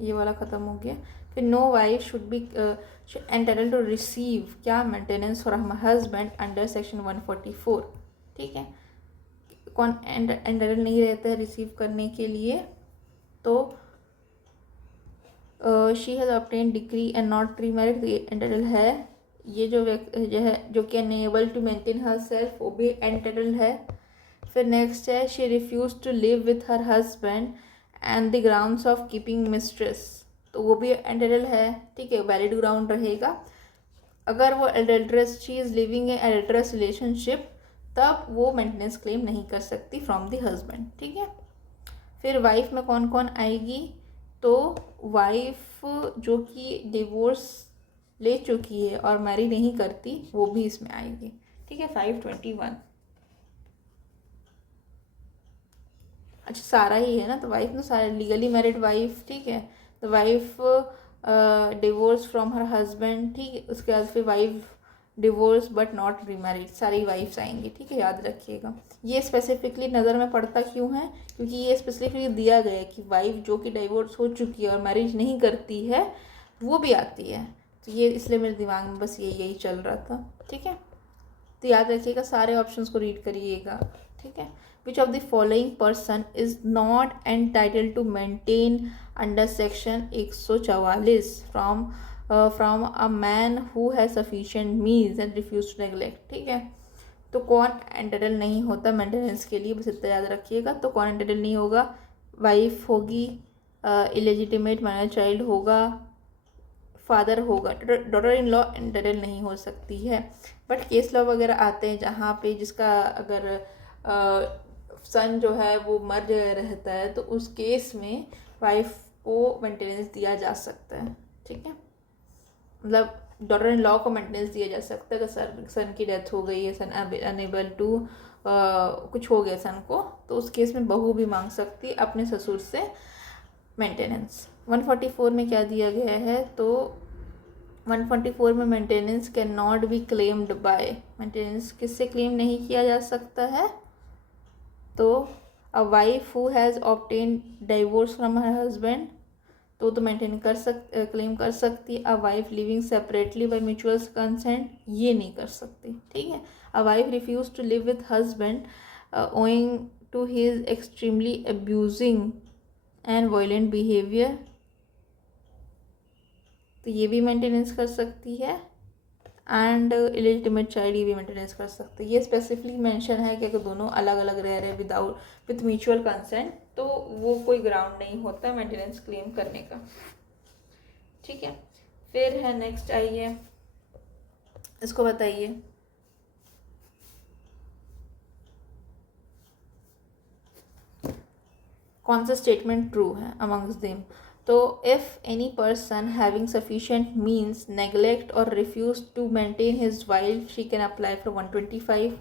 ये वाला ख़त्म हो गया। फिर no wife should be entitled to receive क्या, maintenance from husband under section 144, ठीक है। कौन एंटाइटल्ड नहीं रहता है रिसीव करने के लिए, तो she has obtain degree and not remarried, entitled है। ये जो है जो कि unable to maintain herself, वो भी एंटाइटल्ड है। फिर नेक्स्ट है she refuse to live with her husband and the grounds of keeping mistress, तो वो भी एंटाइटल्ड है, ठीक है, वैलिड ग्राउंड रहेगा। अगर वो adulteress, she is living a adulteress relationship, तब वो मेंटेनेंस क्लेम नहीं कर सकती फ्रॉम द हस्बैंड, ठीक है। फिर वाइफ में कौन कौन आएगी, तो वाइफ जो कि डिवोर्स ले चुकी है और मैरी नहीं करती, वो भी इसमें आएगी, ठीक है। 521 अच्छा सारा ही है ना, तो वाइफ ना सारा लीगली मैरिड वाइफ, ठीक है। तो wife divorce from her husband, ठीक है। उसके बाद फिर wife divorce but not remarried, सारी वाइफ्स आएंगी, ठीक है, याद रखिएगा। ये स्पेसिफिकली नज़र में पड़ता क्यों है, क्योंकि ये स्पेसिफिकली दिया गया है कि वाइफ जो कि डिवोर्स हो चुकी है और मैरिज नहीं करती है वो भी आती है, तो ये इसलिए मेरे दिमाग में बस यही चल रहा था, ठीक है। तो याद रखिएगा, सारे ऑप्शंस को रीड करिएगा, ठीक है। Which of the following person is not entitled to maintain under section 144 from a man who has sufficient means and refuse to neglect, ठीक है। तो कौन एंटाइटल नहीं होता मेंटेनेंस के लिए, बस इतना याद रखिएगा। तो कौन एंटाइटल नहीं होगा, वाइफ होगी, इलेजिटिमेट माइनर चाइल्ड होगा, फादर होगा, डॉटर इन लॉ एंटाइटल नहीं हो सकती है। बट केस लॉ वगैरह आते हैं जहाँ पे जिसका अगर सन जो है वो मर रहता है, तो उस केस में वाइफ को मेंटेनेंस दिया जा सकता है, ठीक है। मतलब डॉटर इन लॉ को मेंटेनेंस दिया जा सकता है अगर सन की डेथ हो गई है, सन अनेबल टू कुछ हो गया सन को, तो उस केस में बहू भी मांग सकती है अपने ससुर से मेंटेनेंस। 144 में क्या दिया गया है, तो 144 में maintenance can not be claimed by, maintenance किससे क्लेम नहीं किया जा सकता है, तो a wife who has obtain divorce from her husband, तो मेंटेन क्लेम कर सकती है। A wife living separately by mutual consent, ये नहीं कर सकती, ठीक है। A wife refuse to live with husband owing to his extremely abusing and violent behaviour, तो ये भी मेंटेनेंस कर सकती है। एंड इलेजिटिमेट चाइल्ड, ये भी मेंटेनेंस कर सकते हैं। ये स्पेसिफिकली मेंशन है कि अगर दोनों अलग अलग रह रहे हैं विथ म्यूचुअल कंसेंट, तो वो कोई ग्राउंड नहीं होता मेंटेनेंस क्लेम करने का, ठीक है। फिर है नेक्स्ट, आइए इसको बताइए, कौन सा स्टेटमेंट ट्रू है अमंग्स देम। तो if any person having sufficient means neglect or refuse to maintain his wife, she can apply for 125,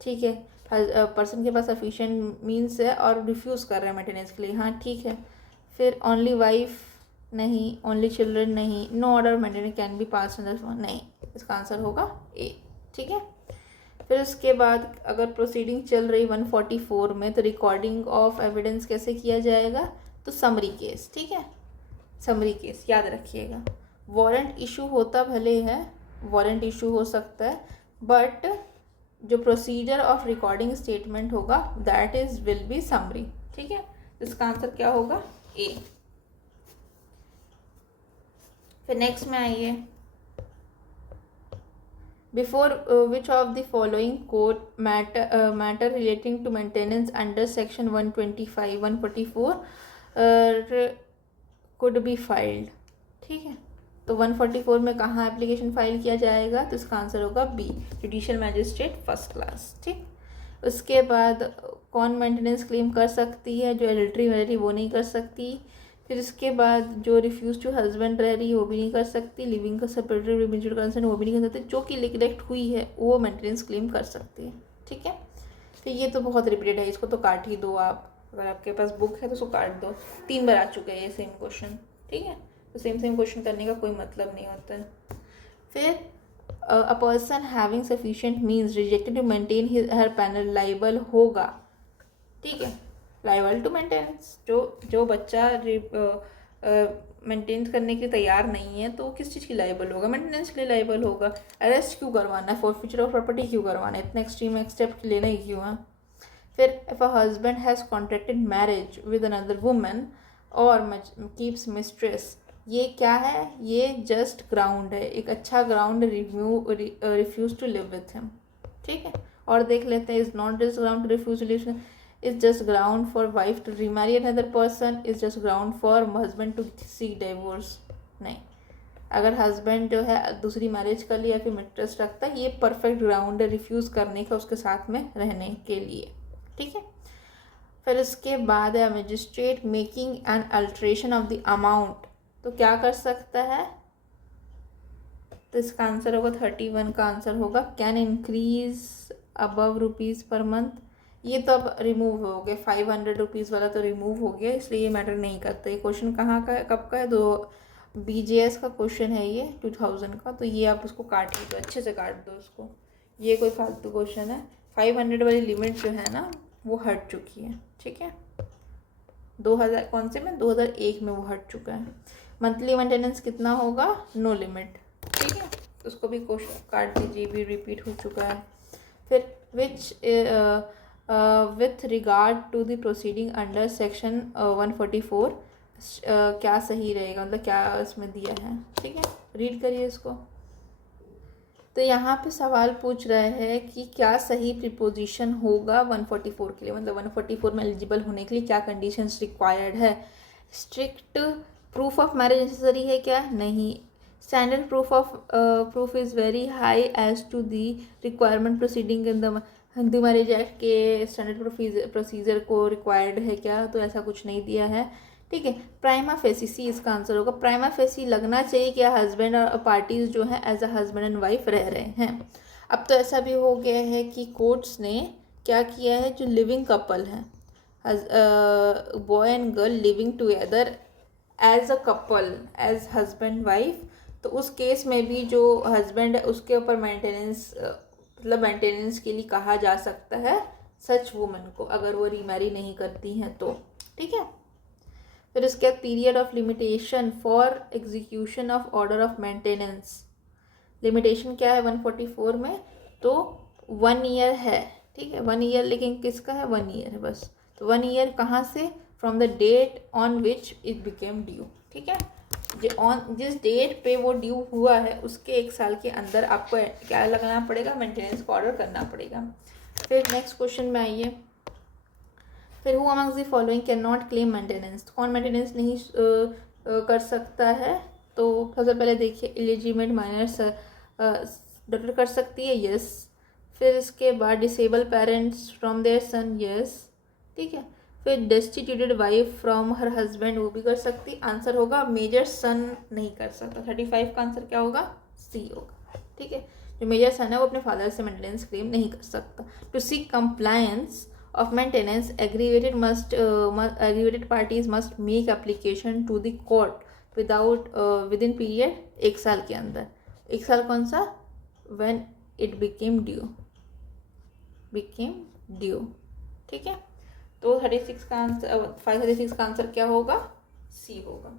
ठीक है। पर्सन के पास सफिशिएंट मीन्स है और रिफ्यूज़ कर रहे हैं मेंटेनेंस के लिए, हाँ ठीक है। फिर ओनली वाइफ नहीं, ओनली चिल्ड्रन नहीं, no order maintenance can be pass नहीं, इसका आंसर होगा ए, ठीक है। फिर उसके बाद अगर प्रोसीडिंग चल रही 144 में, तो रिकॉर्डिंग ऑफ एविडेंस कैसे किया जाएगा, तो समरी केस, ठीक है, समरी केस याद रखिएगा। वारंट इशू होता भले है, वारंट इशू हो सकता है, बट जो प्रोसीजर ऑफ रिकॉर्डिंग स्टेटमेंट होगा that is will be summary, ठीक है। इसका आंसर क्या होगा, ए। फिर नेक्स्ट में आइए, before which of the following court matter relating to maintenance under section 125 144 could be filed, ठीक है। तो 144 में कहाँ एप्लीकेशन फाइल किया जाएगा, तो इसका आंसर होगा B, judicial magistrate first class. ठीक, उसके बाद कौन मेंटेनेंस क्लेम कर सकती है, जो एडल्ट्री रह रही वो नहीं कर सकती। फिर उसके बाद जो रिफ्यूज़ टू हस्बैंड रह रही है वो भी नहीं कर सकती, लिविंग का सेपरेटरी म्यूचुअल कंसेंट वो भी नहीं कर सकती, जो कि निगलेक्ट हुई है वो मेंटेनेंस क्लेम कर सकती है। ठीक है, तो ये तो बहुत रिपीटेड है, इसको तो काट ही दो आप, अगर आपके पास बुक है तो उसको काट दो, 3 बार आ चुके हैं ये सेम क्वेश्चन। ठीक है, तो सेम क्वेश्चन करने का कोई मतलब नहीं होता है। फिर a person having sufficient means rejected to maintain her panel liable होगा। ठीक है, लाइबल टू मेंटेनेंस, जो बच्चा मेंटेन करने के लिए तैयार नहीं है तो वो किस चीज़ की लाइबल होगा, मेंटेनेंस के लिए लाइबल होगा। अरेस्ट क्यों करवाना है, फॉरफीचर ऑफ प्रॉपर्टी क्यों करवाना है, इतना एक्सट्रीम स्टेप लेना ही क्यों है। फिर if a husband has contracted marriage with another woman और कीप्स मिस्ट्रेस, ये क्या है, ये जस्ट ग्राउंड है, एक अच्छा ground refuse to live with him. ठीक है, और देख लेते हैं, is not just ground to refuse to live, is just ground for wife to remarry another person, is just ground for husband to seek divorce. नहीं, अगर husband जो है दूसरी मैरिज कर लिया या फिर इंटरेस्ट रखता है, ये परफेक्ट ग्राउंड है रिफ्यूज़ करने का उसके साथ में रहने के लिए। ठीक है, फिर इसके बाद है magistrate making an alteration of the amount, तो क्या कर सकता है, तो इसका आंसर होगा 31 का आंसर होगा can increase above rupees per month. ये तो अब रिमूव हो गया, 500 रुपीज़ वाला तो रिमूव हो गया, इसलिए ये मैटर नहीं करता। ये क्वेश्चन कहाँ का है, कब का है, तो BGS का क्वेश्चन है ये 2000 का, तो ये आप उसको काट ही दो, अच्छे से काट दो उसको, ये कोई फालतू क्वेश्चन है। 500 वाली लिमिट जो है ना वो हट चुकी है। ठीक है, 2000 कौन से में, 2001 में वो हट चुका है। मंथली मेंटेनेंस कितना होगा, नो लिमिट। ठीक है, तो उसको भी क्वेश्चन काट दीजिए, भी रिपीट हो चुका है। फिर which with regard to the proceeding under section 144 क्या सही रहेगा, मतलब क्या इसमें दिया है। ठीक है, रीड करिए इसको। तो यहाँ पे सवाल पूछ रहे हैं कि क्या सही प्रीपोजिशन होगा 144 के लिए, मतलब 144 में एलिजिबल होने के लिए क्या कंडीशंस रिक्वायर्ड है। Strict proof of marriage necessary है क्या, नहीं। Standard proof is very high as to the requirement proceeding in the Hindu marriage act के स्टैंडर्ड प्रोसीजर को रिक्वायर्ड है क्या, तो ऐसा कुछ नहीं दिया है। ठीक है, प्राइमा फेसी, सी इसका आंसर होगा। प्राइमा फेसी लगना चाहिए कि हस्बैंड और पार्टीज जो हैं as a husband and wife रह रहे हैं। अब तो ऐसा भी हो गया है कि कोर्ट्स ने क्या किया है, जो लिविंग कपल हैं, boy and girl living together as a couple, as husband wife, तो उस केस में भी जो हस्बैंड है उसके ऊपर मेंटेनेंस, मतलब मेंटेनेंस के लिए कहा जा सकता है सच वुमन को, अगर वो रीमैरी नहीं करती हैं तो। ठीक है, फिर इसके बाद period of limitation for execution of order of maintenance, limitation क्या है 144 में, तो 1 ईयर है। ठीक है, 1 ईयर, लेकिन किसका है, 1 ईयर है बस। तो 1 ईयर कहाँ से, from the date on which it became due. ठीक है, जिस डेट पे वो ड्यू हुआ है उसके 1 साल के अंदर आपको क्या लगाना पड़ेगा, मेंटेनेंस को ऑर्डर करना पड़ेगा। फिर नेक्स्ट क्वेश्चन में आइए। फिर who amongst the following can not claim maintenance, कौन मेंटेनेंस नहीं कर सकता है, तो सबसे पहले देखिए इलिजिमेट माइनर्स डॉक्टर कर सकती है, यस। फिर इसके बाद disable parents from their son, yes. ठीक है, फिर destituted wife from her husband, वो भी कर सकती, आंसर होगा मेजर सन नहीं कर सकता। 35 का आंसर क्या होगा, सी होगा। ठीक है, जो मेजर सन है वो अपने फादर से मेंटेनेंस क्लेम नहीं कर सकता। To seek compliance of maintenance, aggravated parties must make application to the court within period 1 साल के अंदर। 1 साल कौन सा, when it became due। ठीक है, तो 36 का आंसर, 536 का आंसर क्या होगा, सी होगा।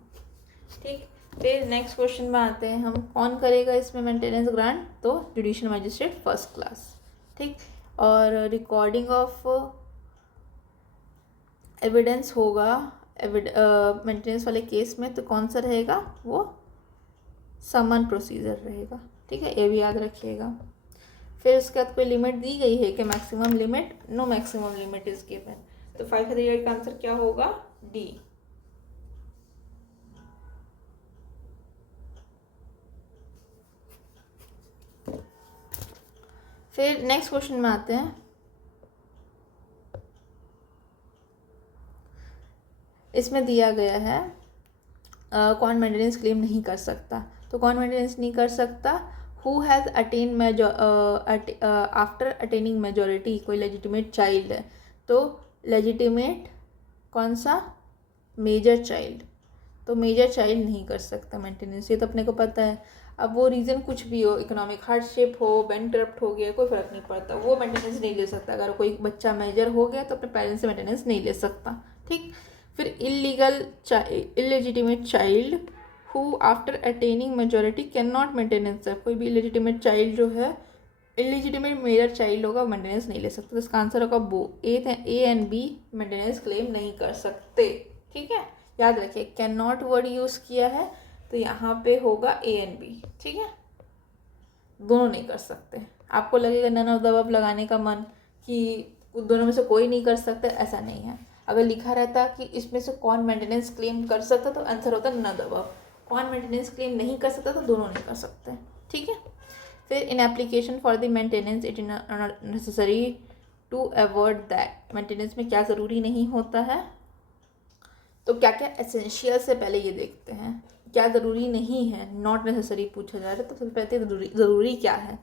ठीक, फिर नेक्स्ट क्वेश्चन में आते हैं हम, कौन करेगा इसमें मेंटेनेंस ग्रांट, तो जुडिशियल मैजिस्ट्रेट फर्स्ट क्लास। ठीक, और रिकॉर्डिंग ऑफ एविडेंस होगा मेंटेनेंस वाले केस में, तो कौन सा रहेगा, वो समन प्रोसीजर रहेगा। ठीक है, ये भी याद रखिएगा। फिर इसके बाद कोई लिमिट दी गई है कि maximum limit, no maximum limit is given, तो 538 का आंसर क्या होगा, डी। फिर नेक्स्ट क्वेश्चन में आते हैं। इसमें दिया गया है कौन मेंटेनेंस क्लेम नहीं कर सकता। तो कौन मेंटेनेंस नहीं कर सकता? Who has attain after attaining majority, कोई लेजिटिमेट चाइल्ड है तो लेजिटिमेट कौन सा? Major child. तो मेजर चाइल्ड नहीं कर सकता मेंटेनेंस, ये तो अपने को पता है। अब वो रीज़न कुछ भी हो, इकोनॉमिक हार्डशिप हो, बैंकरप्ट हो गया, कोई फ़र्क नहीं पड़ता, वो मेंटेनेंस नहीं ले सकता। अगर कोई बच्चा मेजर हो गया तो अपने पेरेंट्स से मेंटेनेंस नहीं ले सकता। ठीक। फिर illegitimate child who after attaining majority can not maintenance, कोई भी इलेजिटिमेट चाइल्ड जो है, इलेजिटिमेट मेजर चाइल्ड होगा, मेंटेनेंस नहीं ले सकता। तो इसका आंसर होगा both, A and B maintenance claim नहीं कर सकते। ठीक है, याद रखिए कैन नॉट वर्ड यूज़ किया है तो यहाँ पे होगा ए एंड बी। ठीक है, दोनों नहीं कर सकते। आपको लगेगा नन ऑफ द अबव लगाने का मन कि दोनों में से कोई नहीं कर सकता, ऐसा नहीं है। अगर लिखा रहता कि इसमें से कौन मेंटेनेंस क्लेम कर सकता तो आंसर होता नन ऑफ द अबव। कौन मेंटेनेंस क्लेम नहीं कर सकता तो दोनों नहीं कर सकते। ठीक है। फिर in application for the maintenance it is necessary to avoid that, maintenance में क्या ज़रूरी नहीं होता है। तो क्या क्या एसेंशियल से पहले ये देखते हैं, क्या ज़रूरी नहीं है, नॉट नेसेसरी पूछा जा रहा है। तो सबसे पहले ज़रूरी क्या है?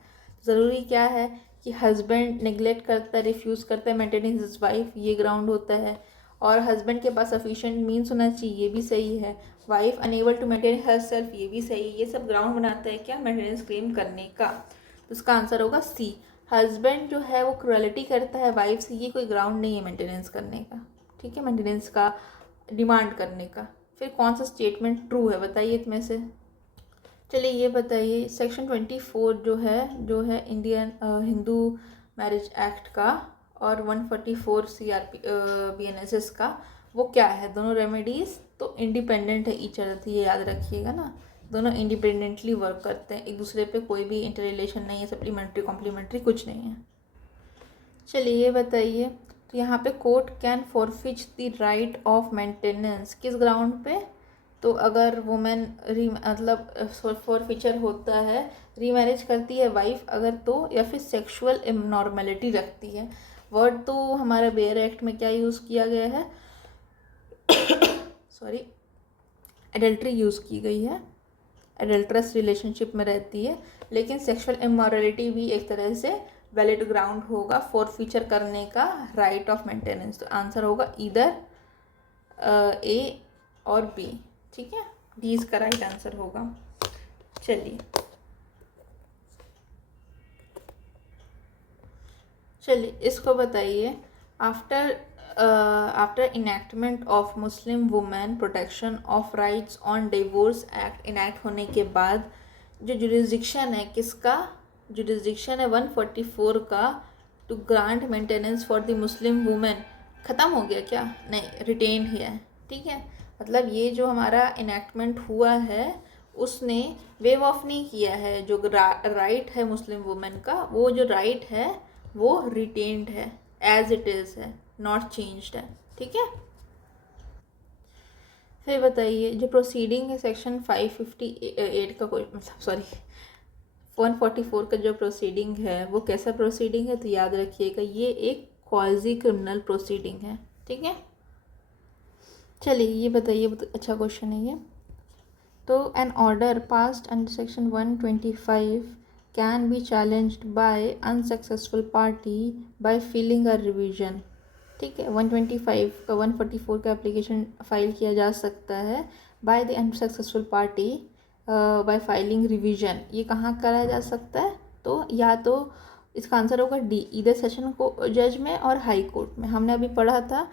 ज़रूरी क्या है कि हस्बैंड नेग्लेक्ट करता है, रिफ्यूज़ करता है मेंटेनिंग हिज वाइफ, ये ग्राउंड होता है। और हस्बैंड के पास सफिशिएंट मीन्स होना चाहिए, ये भी सही है। Wife unable to maintain herself, ये भी सही है। ये सब ग्राउंड बनाता है क्या? मेंटेनेंस क्लेम करने का। तो उसका आंसर होगा सी। हस्बैंड जो है वो क्रुएलिटी करता है वाइफ से, ये कोई ग्राउंड नहीं है मेंटेनेंस करने का। ठीक है, मेंटेनेंस का डिमांड करने का। फिर कौन सा स्टेटमेंट ट्रू है बताइए इसमें से। चलिए ये बताइए, सेक्शन 24 जो है इंडियन हिंदू मैरिज एक्ट का और 144 CRP BNSS का, वो क्या है? दोनों रेमेडीज़ तो इंडिपेंडेंट है ईच अदर, ये याद रखिएगा ना। दोनों इंडिपेंडेंटली वर्क करते हैं एक दूसरे पे, कोई भी इंटर रिलेशन नहीं है, सप्लीमेंट्री कॉम्प्लीमेंट्री कुछ नहीं है। चलिए ये बताइए, तो यहाँ पे court can forfeit the right of maintenance, किस ग्राउंड पे? तो अगर वुमेन मतलब फॉरफिचर होता है, रीमैरिज करती है वाइफ अगर, तो या फिर सेक्सुअल इनॉर्मेलिटी रखती है। वर्ड तो हमारा बेयर एक्ट में क्या यूज़ किया गया है सॉरी, एडल्ट्री यूज़ की गई है, एडल्ट्रस रिलेशनशिप में रहती है। लेकिन सेक्सुअल इमोरलिटी भी एक तरह से वैलिड ग्राउंड होगा फॉरफिचर करने का राइट ऑफ मेंटेनेंस। तो आंसर होगा इधर ए और बी। ठीक है, डी इसका राइट आंसर होगा। चलिए इसको बताइए, after enactment of Muslim women protection of rights on divorce act enact होने के बाद जो जुरिस्डिक्शन है किसका? जुरिस्डिक्शन है 144 का to grant maintenance for the Muslim women, ख़त्म हो गया क्या? नहीं, रिटेन है। ठीक है, मतलब ये जो हमारा इनैक्टमेंट हुआ है उसने वेव ऑफ नहीं किया है। जो राइट है मुस्लिम वुमेन का, वो जो राइट है वो रिटेन्ड है, एज इट इज़ है, नॉट चेंज्ड है। ठीक है। फिर बताइए, जो प्रोसीडिंग है सेक्शन 558 का, कोई मतलब सॉरी 144 का जो प्रोसीडिंग है वो कैसा प्रोसीडिंग है? तो याद रखिएगा ये एक क्वाजी क्रिमिनल प्रोसीडिंग है। ठीक है। चलिए ये बताइए, बहुत अच्छा क्वेश्चन है ये। तो an order passed under section 125 can be challenged by unsuccessful party by filing a revision. ठीक है, 125 का 144 का एप्लीकेशन फाइल किया जा सकता है by the unsuccessful party bye filing revision. ये कहाँ करा जा सकता है? तो या तो इसका आंसर होगा डी, इधर सेशन को जज में और हाई कोर्ट में। हमने अभी पढ़ा था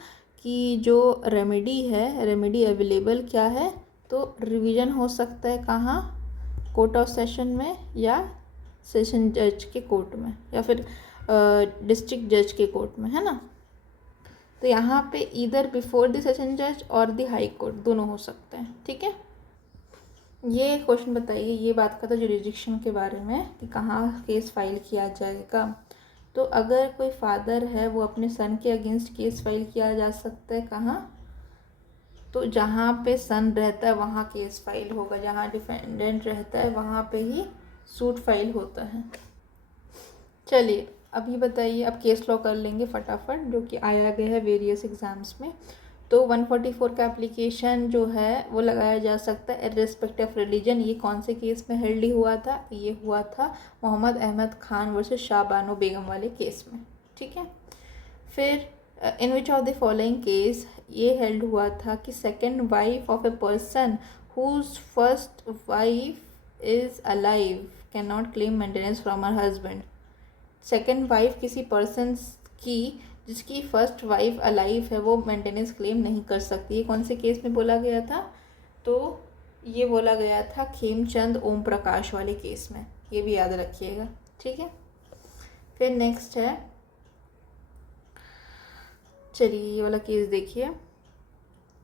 कि जो रेमेडी है, रेमेडी अवेलेबल क्या है? तो रिवीजन हो सकता है कहाँ? कोर्ट ऑफ सेशन में या सेशन जज के कोर्ट में या फिर डिस्ट्रिक्ट जज के कोर्ट में, है ना। तो यहाँ पे इधर बिफोर द सेशन जज और द हाई कोर्ट दोनों हो सकते हैं। ठीक है। ये क्वेश्चन बताइए, ये बात का था जुरिस्डिक्शन के बारे में कि कहाँ केस फाइल किया जाएगा। तो अगर कोई फादर है वो अपने सन के अगेंस्ट केस फाइल किया जा सकता है कहाँ? तो जहाँ पे सन रहता है वहाँ केस फाइल होगा, जहाँ डिफेंडेंट रहता है वहाँ पे ही सूट फाइल होता है। चलिए अभी बताइए, अब केस लॉ कर लेंगे फटाफट, जो कि आया गया है वेरियस एग्जाम्स में। तो 144 का एप्लीकेशन जो है वो लगाया जा सकता है इर्रिस्पेक्टिव ऑफ रिलीजन। ये कौन से केस में हेल्ड हुआ था? ये हुआ था मोहम्मद अहमद खान वर्सेस शाह बानो बेगम वाले केस में, ठीक है। फिर in which of the following case ये हेल्ड हुआ था कि second wife of a person whose first wife is alive can not claim maintenance from her husband. Second wife किसी पर्सन की जिसकी फर्स्ट वाइफ अलाइव है वो मेंटेनेंस क्लेम नहीं कर सकती। ये कौन से केस में बोला गया था? तो ये बोला गया था खेमचंद ओम प्रकाश वाले केस में, ये भी याद रखिएगा, ठीक है। फिर नेक्स्ट है, चलिए ये वाला केस देखिए।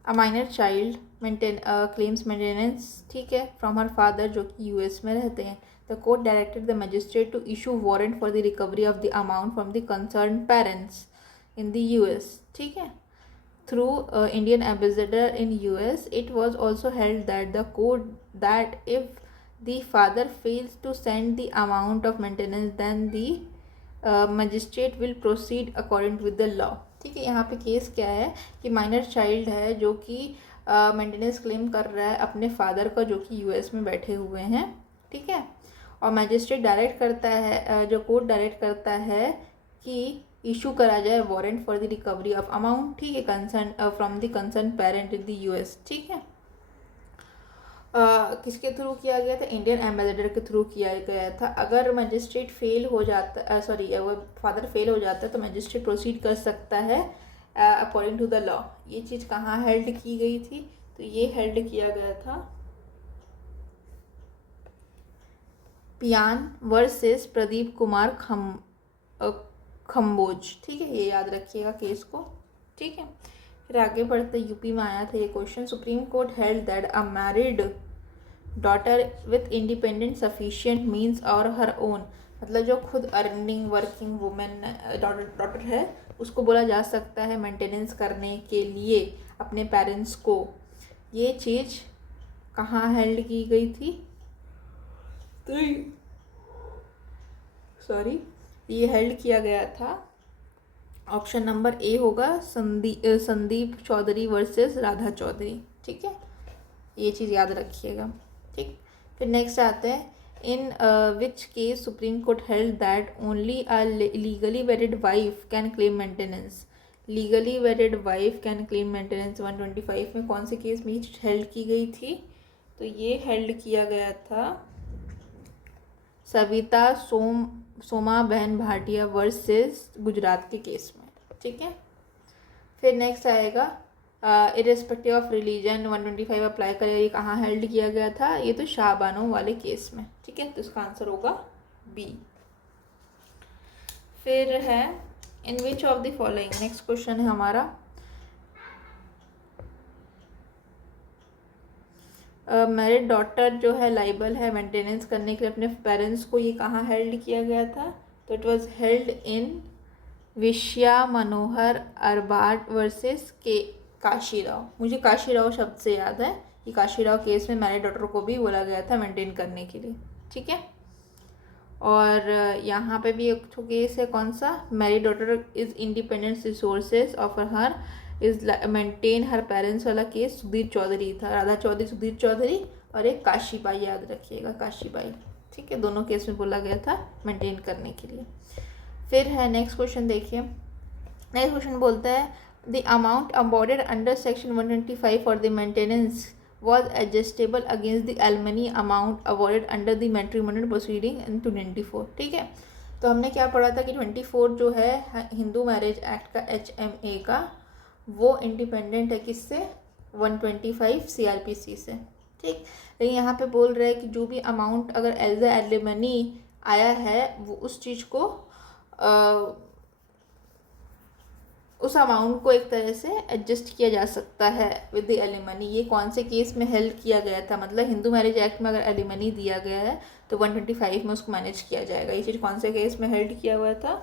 A minor child claims maintenance, ठीक है, फ्रॉम हर फादर, जो कि यूएस में रहते हैं। The court directed the magistrate to issue warrant for the recovery of the amount from the concern parents in the US, ठीक है, through Indian ambassador in US. It was also held that the court that if the father fails to send the amount of maintenance then the magistrate will proceed according with the law, ठीक है। यहाँ पे case क्या है कि minor child है जो कि मेंटेनेंस क्लेम कर रहा है अपने फादर का, जो कि यूएस में बैठे हुए हैं, ठीक है। और मैजिस्ट्रेट डायरेक्ट करता है, जो कोर्ट डायरेक्ट करता है कि इशू करा जाए warrant for the recovery of amount, ठीक है, concern from the concern parent in the US, ठीक है। किसके थ्रू किया गया था? इंडियन एम्बेसडर के थ्रू किया गया था। अगर मजिस्ट्रेट फेल हो जाता, वो फादर फेल हो जाता है तो मजिस्ट्रेट प्रोसीड कर सकता है अकॉर्डिंग टू द लॉ। ये चीज़ कहाँ हेल्ड की गई थी? तो ये हेल्ड किया गया था पियान वर्सेस प्रदीप कुमार खम्बोज, ठीक है, ये याद रखिएगा केस को, ठीक है। फिर आगे बढ़ते, यूपी में आया था ये question. Supreme court held that a married daughter with independent sufficient means और हर ओन, मतलब जो खुद अर्निंग वर्किंग वुमेन डॉटर है उसको बोला जा सकता है मेंटेनेंस करने के लिए अपने पेरेंट्स को। ये चीज़ कहाँ हेल्ड की गई थी? तो ये हेल्ड किया गया था, ऑप्शन नंबर ए होगा, संदीप चौधरी वर्सेस राधा चौधरी, ठीक है, ये चीज़ याद रखिएगा, ठीक। फिर नेक्स्ट आते हैं, in which case supreme court held that only a legally wedded wife can claim maintenance. Legally wedded wife can claim maintenance 125 में कौन से केस में हेल्ड की गई थी? तो ये हेल्ड किया गया था सविता सोमा बहन भाटिया वर्सेस गुजरात के केस में, ठीक है। फिर नेक्स्ट आएगा इरेस्पेक्टिव ऑफ रिलीजन 125 अप्लाई करेगा। ये कहाँ हेल्ड किया गया था? ये तो शाह बानो वाले केस में, ठीक है, तो इसका आंसर होगा बी। फिर है in which of the following, next question है हमारा, मैरिड डॉटर जो है लाइबल है मेंटेनेंस करने के लिए अपने पेरेंट्स को। ये कहाँ हेल्ड किया गया था? तो it was held in Vijaya Manohar Arbat versus K Kashirao. मुझे काशीराव शब्द से याद है कि काशीराव केस में मैरिड डॉटर को भी बोला गया था मेंटेन करने के लिए, ठीक है। और यहाँ पे भी एक तो केस है, कौन सा? Married daughter is independent resources of her is maintain her parents वाला केस सुधीर चौधरी था, राधा चौधरी, सुधीर चौधरी, और एक काशीबाई, याद रखिएगा काशीबाई, ठीक है, दोनों केस में बोला गया था मेंटेन करने के लिए। फिर है नेक्स्ट क्वेश्चन देखिए, नेक्स्ट क्वेश्चन बोलता है the amount awarded under section 125 for the maintenance was adjustable against the alimony amount awarded under the matrimonial proceeding in 294, ठीक है। तो हमने क्या पढ़ा था कि 24 जो है हिंदू मैरिज एक्ट का HMA का, वो इंडिपेंडेंट है किससे? 125 CRPC से, ठीक। लेकिन यहाँ पे बोल रहे हैं कि जो भी अमाउंट अगर एज ए एलिमनी आया है वो उस चीज़ को उस अमाउंट को एक तरह से एडजस्ट किया जा सकता है विद द एलिमनी। ये कौन से केस में हेल्ड किया गया था? मतलब हिंदू मैरिज एक्ट में अगर एलिमनी दिया गया है तो 125 में उसको मैनेज किया जाएगा। ये चीज़ कौन से केस में हेल्ड किया हुआ था?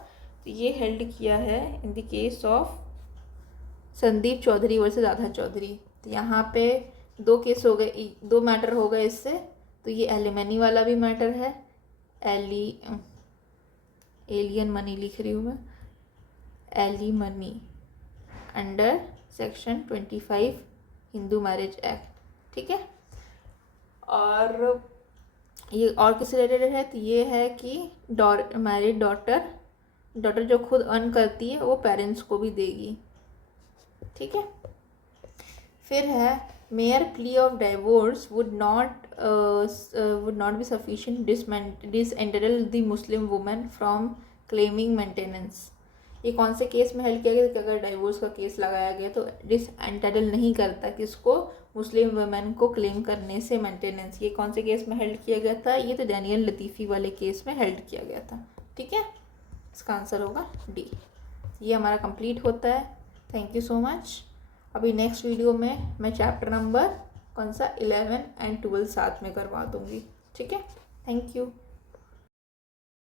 तो ये हेल्ड किया है in the case of Sandeep Chaudhary versus Radha Chaudhary. तो यहाँ पे दो केस हो गए, दो मैटर हो गए इससे। तो ये एलिमनी वाला भी मैटर है, एलियन मनी लिख रही हूँ मैं, alimony, under section 25 Hindu marriage act, ठीक है। और ये और किससे रिलेटेड है, तो ये है कि मैरिड डॉटर जो खुद अर्न करती है वो पेरेंट्स को भी देगी, ठीक है। फिर है mere plea of divorce would not be sufficient disentitle the Muslim women from claiming maintenance. ये कौन से केस में हेल्प किया गया कि अगर डाइवोर्स का केस लगाया गया तो डिसएंटरल नहीं करता किसको, मुस्लिम वुमेन को क्लेम करने से मेंटेनेंस। ये कौन से केस में हेल्प किया गया था, ये तो डैनियल लतीफ़ी वाले केस में हेल्प किया गया था, ठीक है। इसका आंसर होगा डी। ये हमारा कंप्लीट होता है। Thank you so much. अभी नेक्स्ट वीडियो में मैं चैप्टर नंबर कौन सा 11 एंड 12 साथ में करवा दूँगी, ठीक है। Thank you.